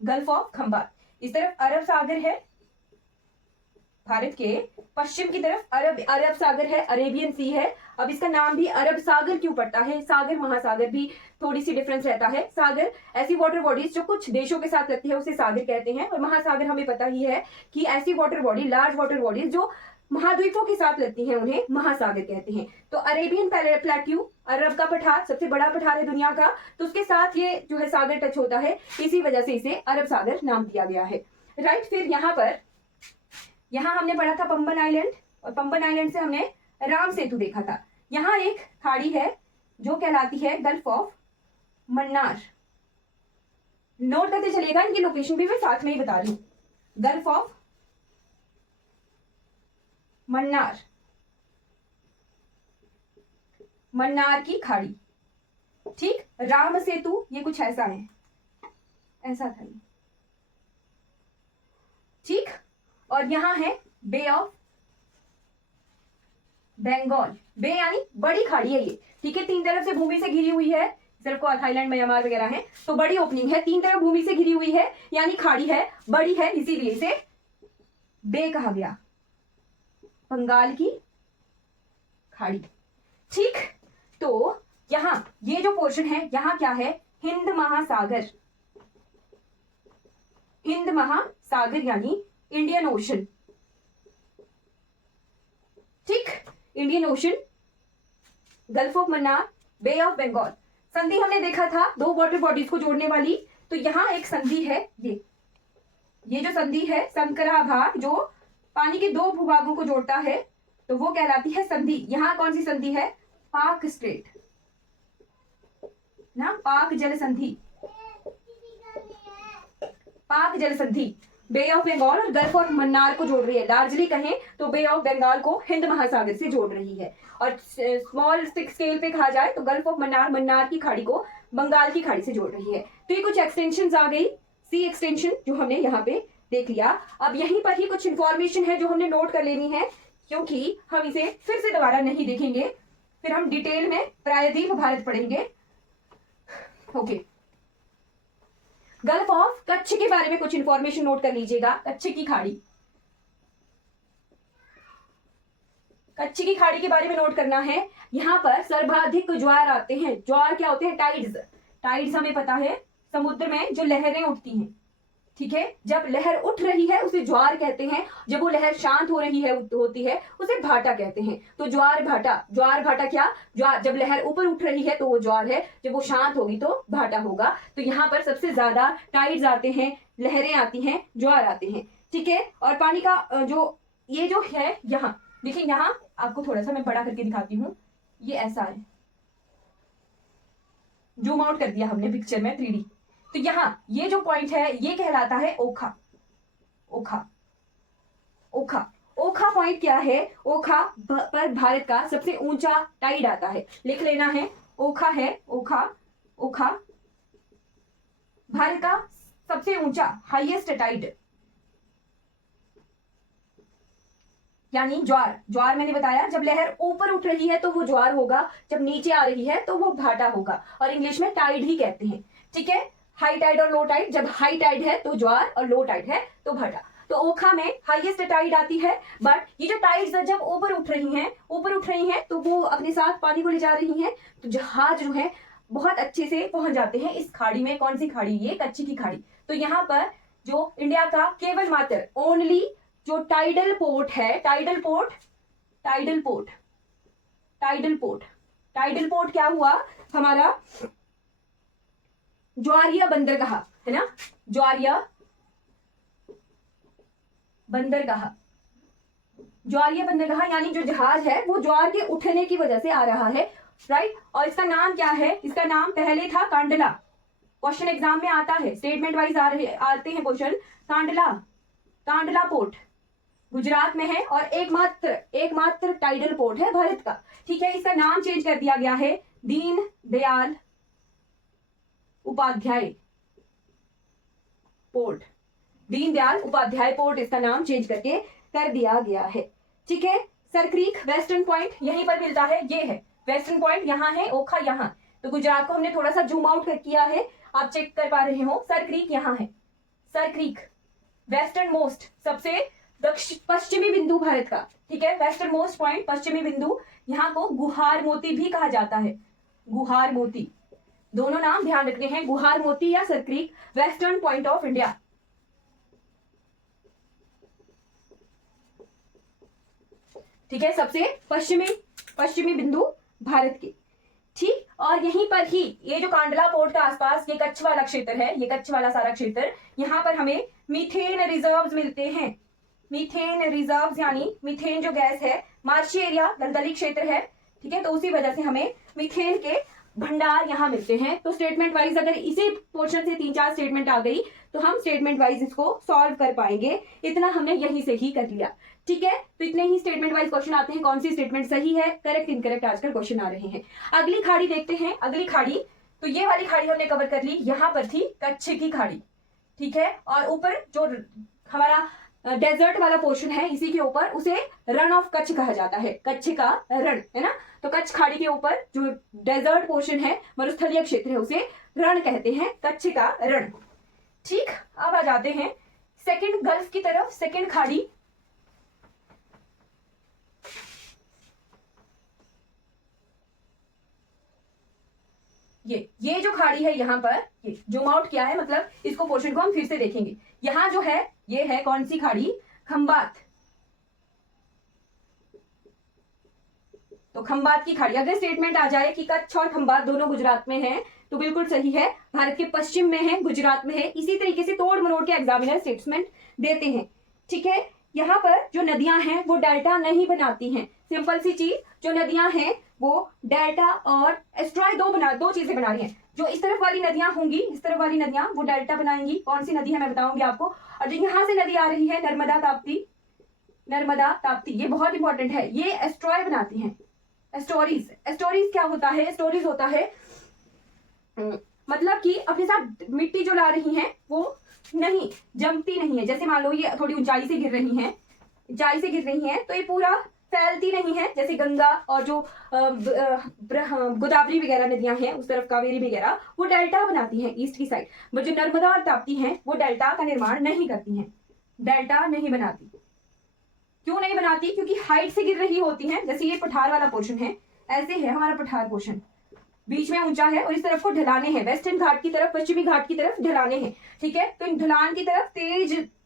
Gulf of Khambhat. इस तरफ अरब सागर है, भारत के पश्चिम की तरफ अरब सागर है, अरेबियन सी है। अब इसका नाम भी अरब सागर क्यों पड़ता है? सागर महासागर भी थोड़ी सी डिफरेंस रहता है। सागर ऐसी वाटर बॉडीज जो कुछ देशों के साथ लगती है उसे सागर कहते हैं, और महासागर हमें पता ही है कि ऐसी water body, large water bodies जो महाद्वीपों के साथ लगती हैं उन्हें महासागर कहते हैं। तो अरेबियन प्लेट्यू, अरब का पठार, सबसे बड़ा पठार है दुनिया का, तो उसके साथ ये जो है सागर टच होता है, इसी वजह से इसे अरब सागर नाम दिया गया है, राइट। फिर यहाँ हमने पढ़ा था पंबन आइलैंड, और पंबन आइलैंड से हमने राम सेतु देखा था। यहाँ एक खाड़ी है जो कहलाती है गल्फ ऑफ मन्नार। नोट करते चलिएगा, इनकी लोकेशन भी मैं साथ में ही बता रही हूँ। गल्फ ऑफ मन्नार, मन्नार की खाड़ी। ठीक, राम सेतु ये कुछ ऐसा है, ऐसा था ये। ठीक, और यहां है बे ऑफ बंगाल। बे यानी बड़ी खाड़ी है ये। ठीक है, तीन तरफ से भूमि से घिरी हुई है, सिर्फ को थाईलैंड, म्यांमार वगैरह है, तो बड़ी ओपनिंग है, तीन तरफ भूमि से घिरी हुई है, यानी खाड़ी है, बड़ी है, इसीलिए इसे बे कहा गया, बंगाल की खाड़ी। ठीक, तो यहां ये जो पोर्शन है, यहां क्या है? हिंद महासागर। हिंद महासागर यानी इंडियन ओशन। ठीक, Indian ocean, gulf of Mannar, bay of Bengal. संधि हमने देखा था दो वाटर बॉडीज को जोड़ने वाली, तो यहां एक संधि है, ये जो संधि है, संकरा भाग जो पानी के दो भूभागों को जोड़ता है, तो वो कहलाती है संधि। यहां कौन सी संधि है? पाक स्ट्रेट ना, पाक जल संधि, पाक जल संधि बे ऑफ बंगाल और गल्फ ऑफ मन्नार को जोड़ रही है। लार्जली कहें तो बे ऑफ बंगाल को हिंद महासागर से जोड़ रही है, और स्मॉल स्केल पे कहा जाए तो गल्फ ऑफ मन्नार की खाड़ी को बंगाल की खाड़ी से जोड़ रही है। तो ये कुछ एक्सटेंशन आ गई, सी एक्सटेंशन जो हमने यहाँ पे देख लिया। अब यहीं पर ही कुछ इंफॉर्मेशन है जो हमने नोट कर लेनी है, क्योंकि हम इसे फिर से दोबारा नहीं देखेंगे, फिर हम डिटेल में प्रायद्वीप भारत पढ़ेंगे। ओके, गल्फ ऑफ कच्छ के बारे में कुछ इंफॉर्मेशन नोट कर लीजिएगा। कच्छ की खाड़ी, कच्छ की खाड़ी के बारे में नोट करना है। यहाँ पर सर्वाधिक ज्वार आते हैं। ज्वार क्या होते हैं? टाइड्स। टाइड्स हमें पता है समुद्र में जो लहरें उठती हैं, ठीक है, जब लहर उठ रही है उसे ज्वार कहते हैं, जब वो लहर शांत हो रही है होती है उसे भाटा कहते हैं। तो ज्वार भाटा, ज्वार भाटा क्या? ज्वार जब लहर ऊपर उठ रही है तो वो ज्वार है, जब वो शांत होगी तो भाटा होगा। तो यहाँ पर सबसे ज्यादा टाइड्स आते हैं, लहरें आती हैं, ज्वार आते हैं, ठीक है। और पानी का जो ये जो है, यहाँ देखिए, यहाँ आपको थोड़ा सा मैं बड़ा करके दिखाती हूँ, ये ऐसा है, जूम आउट कर दिया हमने पिक्चर में 3D। तो यहाँ ये जो पॉइंट है ये कहलाता है ओखा। ओखा, ओखा, ओखा पॉइंट क्या है? ओखा पर भारत का सबसे ऊंचा टाइड आता है, लिख लेना है। ओखा है, ओखा, ओखा भारत का सबसे ऊंचा, हाईएस्ट टाइड, यानी ज्वार। ज्वार मैंने बताया जब लहर ऊपर उठ रही है तो वो ज्वार होगा, जब नीचे आ रही है तो वो भाटा होगा, और इंग्लिश में टाइड ही कहते हैं, ठीक है। हाई टाइड और लो टाइड, जब हाई टाइड है तो ज्वार और लो टाइड है तो भाटा। तो ओखा में हाईएस्ट टाइड आती है, बट ये जो टाइड्स जब ऊपर उठ रही हैं तो वो अपने साथ पानी को ले जा रही हैं, तो जहाज जो है बहुत अच्छे से पहुंच जाते हैं इस खाड़ी में। कौन सी खाड़ी? ये कच्छ की खाड़ी। तो यहाँ पर जो इंडिया का केवल मात्र ओनली जो टाइडल पोर्ट है, टाइडल पोर्ट क्या हुआ हमारा? ज्वारिया बंदरगाह, है ना, ज्वारिया बंदरगाह यानी जो जहाज है वो ज्वार के उठने की वजह से आ रहा है, राइट। और इसका नाम क्या है? इसका नाम पहले था कांडला। क्वेश्चन एग्जाम में आता है, स्टेटमेंट वाइज आते हैं क्वेश्चन। कांडला पोर्ट गुजरात में है और एकमात्र टाइडल पोर्ट है भारत का, ठीक है। इसका नाम चेंज कर दिया गया है दीन दयाल उपाध्याय पोर्ट। इसका नाम चेंज करके कर दिया गया है, ठीक है। सर क्रीक वेस्टर्न पॉइंट यहीं पर मिलता है, ये है वेस्टर्न पॉइंट, यहाँ है ओखा यहाँ। तो गुजरात को हमने थोड़ा सा जूम आउट कर किया है, आप चेक कर पा रहे हो। सर क्रीक यहाँ है, सर क्रीक वेस्टर्न मोस्ट, सबसे पश्चिमी बिंदु भारत का, ठीक है। वेस्टर्न मोस्ट पॉइंट, पश्चिमी बिंदु। यहाँ को गुहार मोती भी कहा जाता है, गुहार मोती, दोनों नाम ध्यान रखने हैं, गुहार मोती या sir creek, western point of India. ठीक है, सबसे पश्चिमी बिंदु भारत के, ठीक। और यहीं पर ही ये जो कांडला पोर्ट का आसपास ये कच्छ वाला क्षेत्र है, ये कच्छ वाला सारा क्षेत्र, यहाँ पर हमें मीथेन रिजर्व्स मिलते हैं। मीथेन रिजर्व्स यानी मीथेन जो गैस है, मार्शी एरिया दलदली क्षेत्र है, ठीक है। तो उसी वजह से हमें मीथेन के भंडार यहाँ मिलते हैं। तो स्टेटमेंट वाइज अगर इसी पोर्शन से 3-4 स्टेटमेंट आ गई तो हम स्टेटमेंट वाइज इसको सॉल्व कर पाएंगे। इतना हमने यहीं से ही कर लिया, ठीक है। तो इतने ही स्टेटमेंट वाइज क्वेश्चन आते हैं, कौन सी स्टेटमेंट सही है, करेक्ट इनकरेक्ट आजकल क्वेश्चन आ रहे हैं। अगली खाड़ी देखते हैं, अगली खाड़ी, तो ये वाली खाड़ी हमने कवर कर ली, यहाँ पर थी कच्छ की खाड़ी, ठीक है। और ऊपर जो हमारा डेजर्ट वाला पोर्शन है, इसी के ऊपर उसे रण ऑफ कच्छ कहा जाता है, कच्छ का रण, है ना। तो कच्छ खाड़ी के ऊपर जो डेजर्ट पोर्शन है, मरुस्थलीय क्षेत्र है, उसे रण कहते हैं, कच्छ का रण, ठीक। अब आ जाते हैं सेकंड गल्फ की तरफ, सेकंड खाड़ी। ये जो खाड़ी है यहाँ पर, ये जूम आउट किया है, मतलब इसको पोर्शन को हम फिर से देखेंगे। यहाँ जो है ये है कौन सी खाड़ी? खंबात। तो खंबात की खाड़ी, अगर स्टेटमेंट आ जाए कि कच्छ और खंबात दोनों गुजरात में हैं, तो बिल्कुल सही है, भारत के पश्चिम में है, गुजरात में है। इसी तरीके से तोड़ मरोड़ के एग्जामिनर स्टेटमेंट देते हैं, ठीक है। यहाँ पर जो नदियां हैं वो डेल्टा नहीं बनाती हैं, सिंपल सी चीज, जो नदियां हैं वो डेल्टा और एस्ट्रॉय दो चीजें बना रही हैं। जो इस तरफ वाली नदियां होंगी, इस तरफ वाली नदियां वो डेल्टा बनाएंगी। कौन सी नदी है मैं बताऊंगी आपको। और जो यहाँ से नदी आ रही है नर्मदा ताप्ती, ये बहुत इंपॉर्टेंट है, ये एस्ट्रॉय बनाती हैं। एस्टोरीज क्या होता है? एस्टोरीज होता है मतलब कि अपने साथ मिट्टी जो ला रही हैं वो नहीं जमती नहीं है। जैसे मान लो ये थोड़ी ऊंचाई से गिर रही हैं, तो ये पूरा फैलती नहीं है। जैसे गंगा और जो गोदावरी वगैरह नदियां हैं, उस तरफ कावेरी वगैरह, वो डेल्टा बनाती हैं ईस्ट की साइड। बट जो नर्मदा और ताप्ती हैं वो डेल्टा का निर्माण नहीं करती हैं, डेल्टा नहीं बनाती। क्यों नहीं बनाती? क्योंकि हाइट से गिर रही होती हैं। जैसे ये पठार वाला पोर्शन है, ऐसे है हमारा पठार पोर्शन, बीच में ऊंचा है और इस तरफ को ढलाने हैं, वेस्टर्न घाट की तरफ, पश्चिमी घाट की तरफ ढलाने हैं, ठीक है। तो इन ढलान की तरफ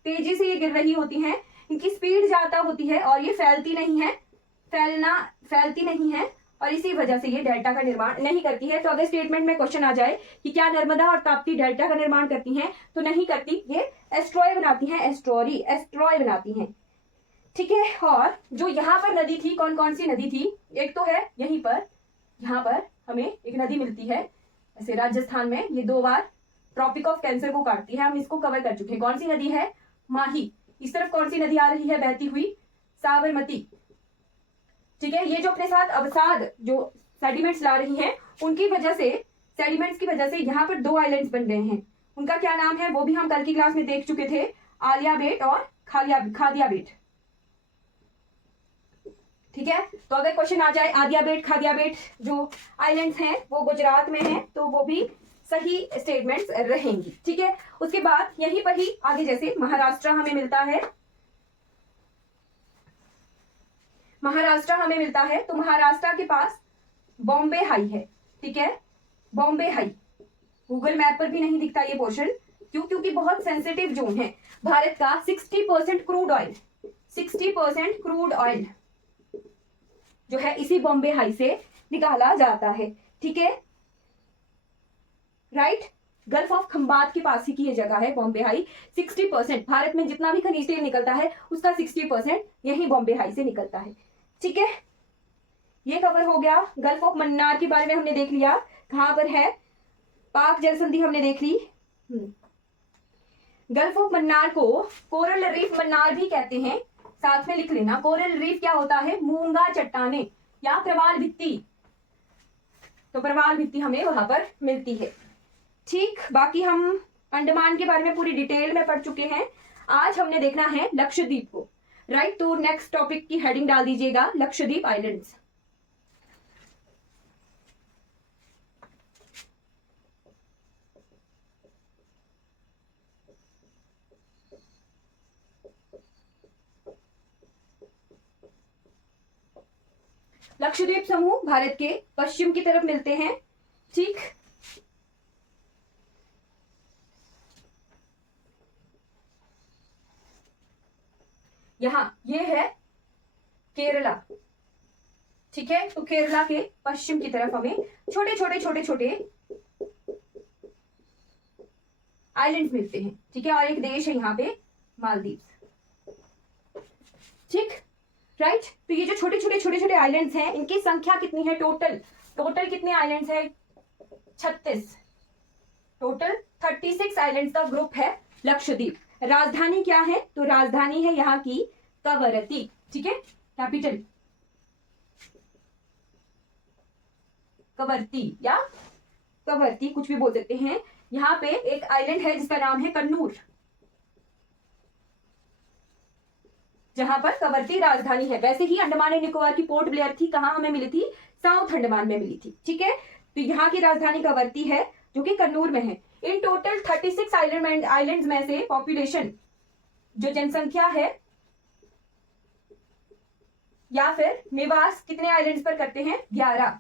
तेजी से ये गिर रही होती हैं, इनकी स्पीड ज्यादा होती है और ये फैलती नहीं है और इसी वजह से ये डेल्टा का निर्माण नहीं करती है। तो अगर स्टेटमेंट में क्वेश्चन आ जाए कि क्या नर्मदा और ताप्ती डेल्टा का निर्माण करती हैं, तो नहीं करती, ये एस्ट्रॉय बनाती हैं, एस्ट्रॉय बनाती हैं, ठीक है। और जो यहाँ पर नदी थी, कौन सी नदी थी? एक तो है यहीं पर, यहाँ पर हमें एक नदी मिलती है ऐसे राजस्थान में, ये 2 बार ट्रॉपिक ऑफ कैंसर को काटती है, हम इसको कवर कर चुके हैं। कौन सी नदी है? माही। इस तरफ कौन सी नदी आ रही है बहती हुई? साबरमती, ठीक है। ये जो अपने साथ अवसाद जो सेडिमेंट्स ला रही हैं, उनकी वजह से, सेडिमेंट्स की वजह से यहाँ पर 2 आइलैंड्स बन रहे हैं। उनका क्या नाम है वो भी हम कल की क्लास में देख चुके थे, आलिया बेट और खादिया बेट, ठीक है। तो अगर क्वेश्चन आ जाए आदिया बेट, खादिया बेट जो आइलैंड्स हैं वो गुजरात में हैं, तो वो भी सही स्टेटमेंट्स रहेंगी। ठीक है, उसके बाद यहीं पर ही आगे जैसे महाराष्ट्र हमें मिलता है, महाराष्ट्र हमें मिलता है, तो महाराष्ट्र के पास बॉम्बे हाई है। ठीक है, बॉम्बे हाई गूगल मैप पर भी नहीं दिखता ये पोर्शन, क्यों? क्योंकि बहुत सेंसिटिव जोन है। भारत का 60% क्रूड ऑयल, 60% क्रूड ऑयल जो है इसी बॉम्बे हाई से निकाला जाता है। ठीक है, राइट, गल्फ ऑफ खंबात के पास ही की ये जगह है बॉम्बे हाई। 60% भारत में जितना भी खनिज तेल निकलता है उसका 60% यही बॉम्बे हाई से निकलता है। ठीक है, ये कवर हो गया। गल्फ ऑफ मन्नार के बारे में हमने देख लिया, कहां पर है, पाक जल संधि हमने देख ली। गल्फ ऑफ मन्नार को कोरल रीफ मन्नार भी कहते हैं, साथ में लिख लेना। कोरल रीफ क्या होता है, मूंगा चट्टाने या प्रवाल भित्ति, तो प्रवाल भित्ति हमें वहां पर मिलती है। ठीक, बाकी हम अंडमान के बारे में पूरी डिटेल में पढ़ चुके हैं। आज हमने देखना है लक्षद्वीप को, राइट। तो नेक्स्ट टॉपिक की हेडिंग डाल दीजिएगा लक्षद्वीप आइलैंड्स। लक्षद्वीप समूह भारत के पश्चिम की तरफ मिलते हैं। ठीक, यहां ये है केरला। ठीक है, तो केरला के पश्चिम की तरफ हमें छोटे छोटे छोटे छोटे आइलैंड मिलते हैं। ठीक है, और एक देश है यहाँ पे मालदीव। ठीक, राइट, तो ये जो छोटे छोटे छोटे छोटे आइलैंड्स हैं इनकी संख्या कितनी है, टोटल कितने आइलैंड्स हैं, 36, टोटल 36 आइलैंड्स का ग्रुप है लक्षद्वीप। राजधानी क्या है, तो राजधानी है यहाँ की कवरत्ती। ठीक है, कैपिटल कवरत्ती या कवरत्ती कुछ भी बोल सकते हैं। यहाँ पे एक आइलैंड है जिसका नाम है कन्नूर, जहां पर कवरत्ती राजधानी है। वैसे ही अंडमान एंड निकोबार की पोर्ट ब्लेयर थी, कहां हमें मिली थी, साउथ अंडमान में मिली थी। ठीक है, तो यहाँ की राजधानी कवरत्ती है जो कि कन्नूर में है। इन टोटल 36 आइलैंड्स में से पॉपुलेशन जो जनसंख्या है या फिर निवास कितने आइलैंड्स पर करते हैं, 11।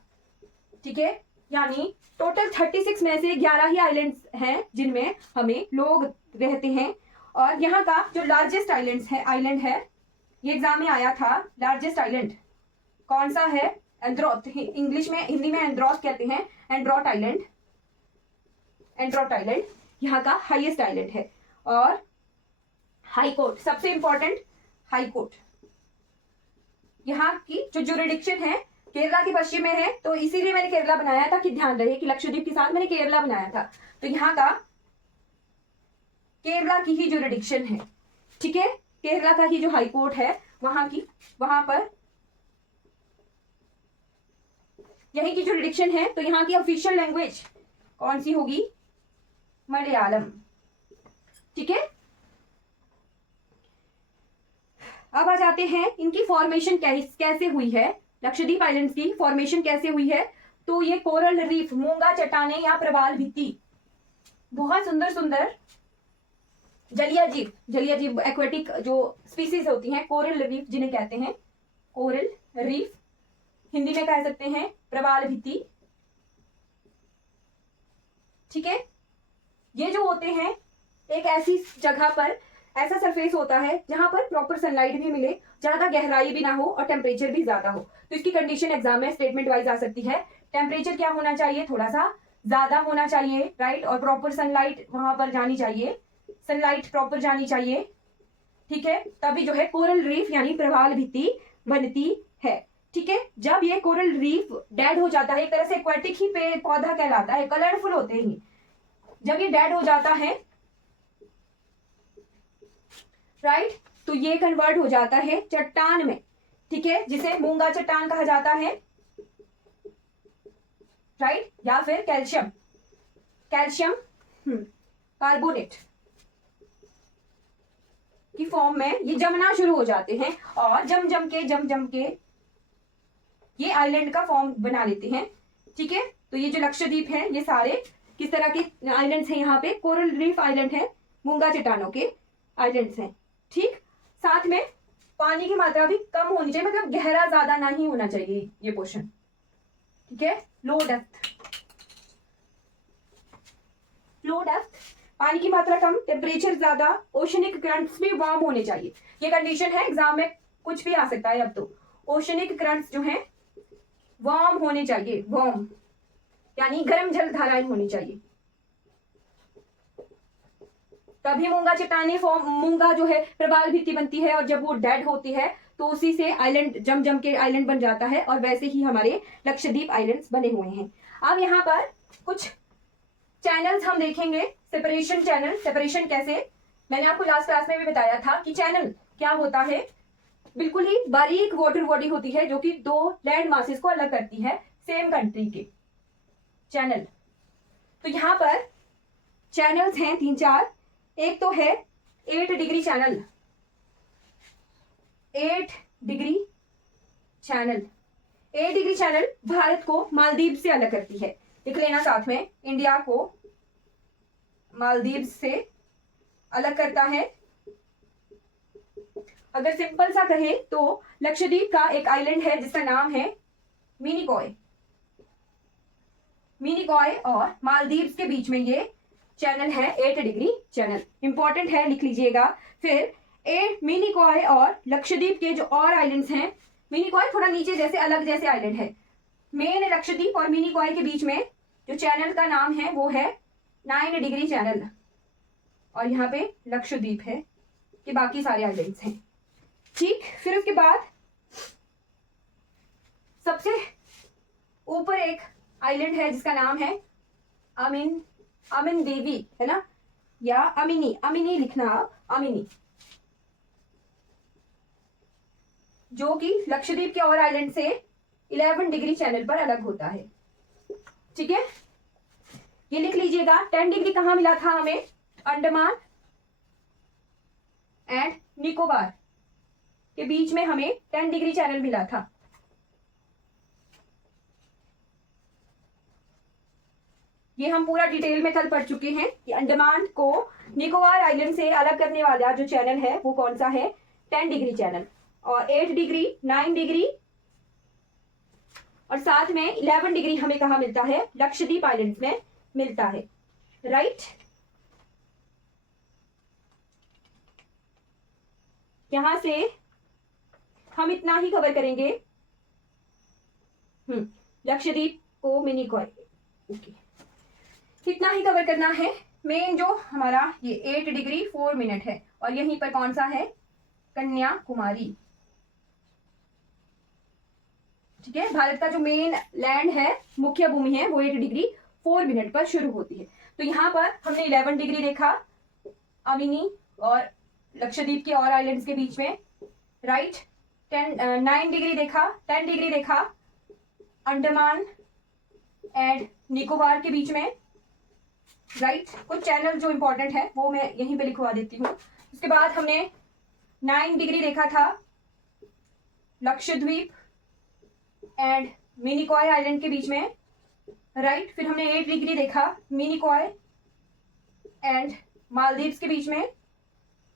ठीक है, यानी टोटल 36 में से 11 ही आइलैंड्स हैं जिनमें हमें लोग रहते हैं। और यहाँ का जो लार्जेस्ट आइलैंड है, ये एग्जाम में आया था, लार्जेस्ट आइलैंड कौन सा है, एंड्रोथ, इंग्लिश में, हिंदी में एंड्रोथ कहते हैं, एंड्रोथ आइलैंड, एंड्रोथ आइलैंड यहाँ का हाईएस्ट आइलैंड है। और हाई कोर्ट, सबसे इंपॉर्टेंट हाई कोर्ट, यहाँ की जो जुरिडिक्शन है केरला के पश्चिम में है, तो इसीलिए मैंने केरला बनाया था कि ध्यान रहे कि लक्षद्वीप के साथ मैंने केरला बनाया था, तो यहाँ का केरला की ही जुरिडिक्शन है। ठीक है, केरला का ही जो हाई कोर्ट है वहां पर यही की जुरिडिक्शन है। तो यहाँ की ऑफिशियल लैंग्वेज कौन सी होगी, मलयालम। ठीक है, अब आ जाते हैं इनकी फॉर्मेशन कैसे हुई है, लक्षद्वीप आइलैंड्स की फॉर्मेशन कैसे हुई है। तो ये कोरल रीफ, मूंगा चट्टाने या प्रवाल भित्ति, बहुत सुंदर सुंदर जलीय जीव एक्वेटिक जो स्पीसीज होती हैं, कोरल रीफ जिन्हें कहते हैं, कोरल रीफ, हिंदी में कह सकते हैं प्रवाल भित्ति। ठीक है, ये जो होते हैं एक ऐसी जगह पर, ऐसा सरफेस होता है जहां पर प्रॉपर सनलाइट भी मिले, ज्यादा गहराई भी ना हो और टेम्परेचर भी ज्यादा हो। तो इसकी कंडीशन एग्जाम में स्टेटमेंट वाइज आ सकती है। टेम्परेचर क्या होना चाहिए, थोड़ा सा ज्यादा होना चाहिए, राइट, और प्रॉपर सनलाइट वहां पर जानी चाहिए, सनलाइट प्रॉपर जानी चाहिए। ठीक है, तभी जो है कोरल रीफ यानी प्रवाल भित्ति बनती है। ठीक है, जब ये कोरल रीफ डेड हो जाता है, एक तरह से एक्वेटिक ही पेड़ पौधा कहलाता है, कलरफुल होते हैं, जब ये डेड हो जाता है, राइट, तो ये कन्वर्ट हो जाता है चट्टान में। ठीक है, जिसे मूंगा चट्टान कहा जाता है, राइट, या फिर कैल्शियम कार्बोनेट की फॉर्म में ये जमना शुरू हो जाते हैं और जम के ये आइलैंड का फॉर्म बना लेते हैं। ठीक है, तो ये जो लक्षद्वीप है ये सारे किस तरह के आइलैंड्स हैं यहाँ पे, कोरल रीफ आइलैंड है, मूंगा चट्टानों के आइलैंड्स हैं। ठीक, साथ में पानी की मात्रा भी कम होनी चाहिए, मतलब गहरा ज्यादा नहीं होना चाहिए ये पोर्शन। ठीक है, लो डेप्थ, लो डेप्थ, पानी की मात्रा कम, टेम्परेचर ज्यादा, ओशनिक करंट्स भी वार्म होने चाहिए। ये कंडीशन है, एग्जाम में कुछ भी आ सकता है अब तो। ओशनिक करंट्स जो हैं वार्म होने चाहिए, वार्म यानी गर्म जल धाराएं होनी चाहिए, तभी मूंगा चट्टानी फॉर्म, मूंगा जो है प्रवाल भित्ति बनती है, और जब वो डेड होती है तो उसी से आइलैंड जम जम के आइलैंड बन जाता है, और वैसे ही हमारे लक्षद्वीप आइलैंड्स बने हुए हैं। अब यहाँ पर कुछ चैनल्स हम देखेंगे, सेपरेशन चैनल। सेपरेशन कैसे, मैंने आपको लास्ट क्लास में भी बताया था कि चैनल क्या होता है, बिल्कुल ही बारीक वाटर बॉडी होती है जो कि दो लैंड मासेस को अलग करती है सेम कंट्री के, चैनल। तो यहाँ पर चैनल्स हैं 3-4। एक तो है 8 degree channel, 8 degree channel. 8 degree channel Bharat को मालदीव से अलग करती है, लिख लेना साथ में, इंडिया को मालदीव से अलग करता है। अगर सिंपल सा कहे तो लक्षद्वीप का एक आइलैंड है जिसका नाम है मिनिकॉय, मिनिकॉय और मालदीव के बीच में ये चैनल है 8 डिग्री चैनल, इंपॉर्टेंट है, लिख लीजिएगा। फिर मिनिकॉय और लक्षद्वीप के जो और आइलैंड्स हैं, मिनिकॉय थोड़ा नीचे जैसे अलग जैसे आइलैंड है, मेन लक्षद्वीप और मिनिकॉय के बीच में जो चैनल का नाम है वो है 9 डिग्री चैनल, और यहाँ पे लक्षद्वीप है, कि बाकी सारे आइलैंड्स हैं। ठीक, फिर उसके बाद सबसे ऊपर एक आइलैंड है जिसका नाम है अमिन देवी, है ना, या अमिनी, अमिनी लिखना, अमिनी, जो कि लक्षद्वीप के और आइलैंड से 11 डिग्री चैनल पर अलग होता है। ठीक है, ये लिख लीजिएगा। 10 डिग्री कहां मिला था हमें, अंडमान एंड निकोबार के बीच में हमें 10 डिग्री चैनल मिला था। ये हम पूरा डिटेल में कल पढ़ चुके हैं कि अंडमान को निकोबार आइलैंड से अलग करने वाला जो चैनल है वो कौन सा है, 10 डिग्री चैनल, और 8 डिग्री, 9 डिग्री और साथ में 11 डिग्री हमें कहा मिलता है, लक्षद्वीप आइलैंड्स में मिलता है। राइट, यहां से हम इतना ही कवर करेंगे, लक्षद्वीप को मिनिकॉय, ओके, इतना ही कवर करना है। मेन जो हमारा ये 8 डिग्री 4 मिनट है, और यहीं पर कौन सा है, कन्याकुमारी। ठीक है, भारत का जो मेन लैंड है, मुख्य भूमि है, वो 8 डिग्री 4 मिनट पर शुरू होती है। तो यहाँ पर हमने 11 डिग्री देखा अमिनी और लक्षद्वीप के और आइलैंड्स के बीच में, राइट। 9 डिग्री देखा, 10 डिग्री देखा अंडमान एंड निकोबार के बीच में, राइट। कुछ चैनल जो इंपॉर्टेंट है वो मैं यहीं पे लिखवा देती हूँ। उसके बाद हमने 9 डिग्री देखा था लक्षद्वीप एंड मिनिकॉय आइलैंड के बीच में, राइट। फिर हमने 8 डिग्री देखा मिनिकॉय एंड मालदीव्स के बीच में,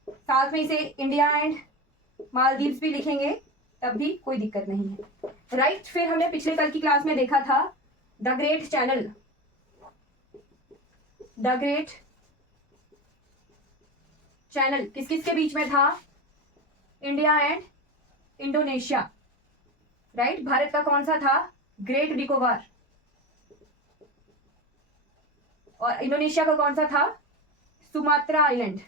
साथ में इसे इंडिया एंड मालदीव्स भी लिखेंगे, तब भी कोई दिक्कत नहीं है, राइट। फिर हमने पिछले कल की क्लास में देखा था the great channel, the great channel किस किस के बीच में था, India and Indonesia, right. Bharat का कौन सा था, ग्रेट निकोबार, और इंडोनेशिया का कौन सा था, सुमात्रा आइलैंड,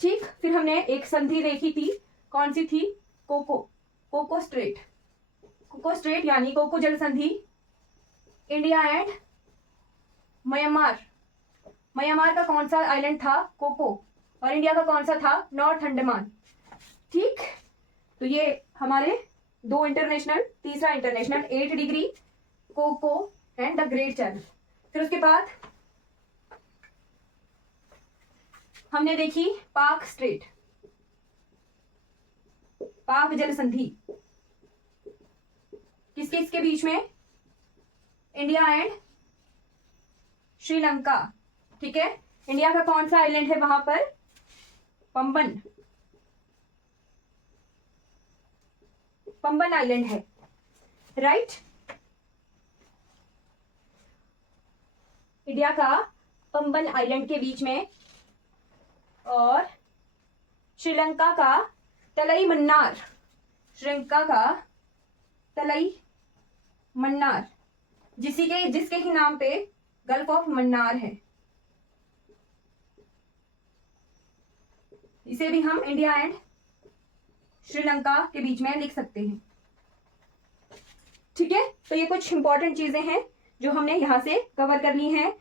ठीक। फिर हमने एक संधि देखी थी, कौन सी थी, कोको स्ट्रेट, कोको स्ट्रेट यानी कोको जल संधि, इंडिया एंड म्यांमार, म्यांमार का कौन सा आइलैंड था, कोको, और इंडिया का कौन सा था, नॉर्थ अंडमान, ठीक। तो ये हमारे 2 इंटरनेशनल, तीसरा international, 8 degree, Coco and the great channel. फिर उसके बाद हमने देखी पाक स्ट्रेट, पाक जल संधि, किस किस के बीच में, इंडिया एंड श्रीलंका, ठीक है। इंडिया का कौन सा आइलैंड है वहां पर? पंबन, पंबन आइलैंड है, राइट। इंडिया का पंबन आइलैंड के बीच में, और श्रीलंका का तलई मन्नार, श्रीलंका का तलई मन्नार, जिसके ही नाम पे गल्फ ऑफ मन्नार है। इसे भी हम इंडिया एंड श्रीलंका के बीच में लिख सकते हैं, ठीक है। तो ये कुछ इंपॉर्टेंट चीजें हैं जो हमने यहां से कवर कर ली हैं,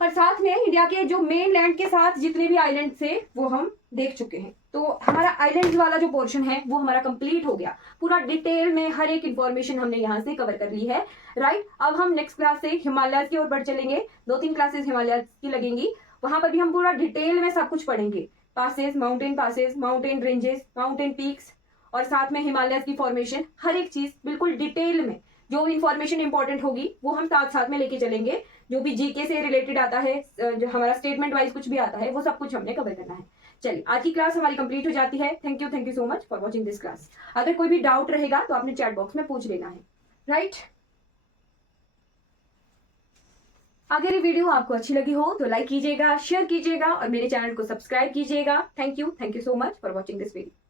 और साथ में इंडिया के जो मेन लैंड के साथ जितने भी आइलैंड थे वो हम देख चुके हैं। तो हमारा आइलैंड वाला जो पोर्शन है वो हमारा कंप्लीट हो गया, पूरा डिटेल में हर एक इंफॉर्मेशन हमने यहाँ से कवर कर ली है, राइट। अब हम नेक्स्ट क्लास से हिमालय की ओर बढ़ चलेंगे, 2-3 क्लासेस हिमालय की लगेंगी, वहां पर भी हम पूरा डिटेल में सब कुछ पढ़ेंगे, passes, mountain ranges, mountain peaks, और साथ में हिमालय की फॉर्मेशन, हर एक चीज बिल्कुल डिटेल में जो इन्फॉर्मेशन इंपॉर्टेंट होगी वो हम साथ साथ में लेके चलेंगे। जो भी जीके से रिलेटेड आता है, जो हमारा स्टेटमेंट वाइज कुछ भी आता है, वो सब कुछ हमने कवर करना है। चलिए, आज की क्लास हमारी कंप्लीट हो जाती है। Thank you so much for watching this class. अगर कोई भी डाउट रहेगा तो आपने चैट बॉक्स में पूछ लेना है, राइट। अगर ये वीडियो आपको अच्छी लगी हो तो लाइक कीजिएगा, शेयर कीजिएगा और मेरे चैनल को सब्सक्राइब कीजिएगा। Thank you so much for watching this video.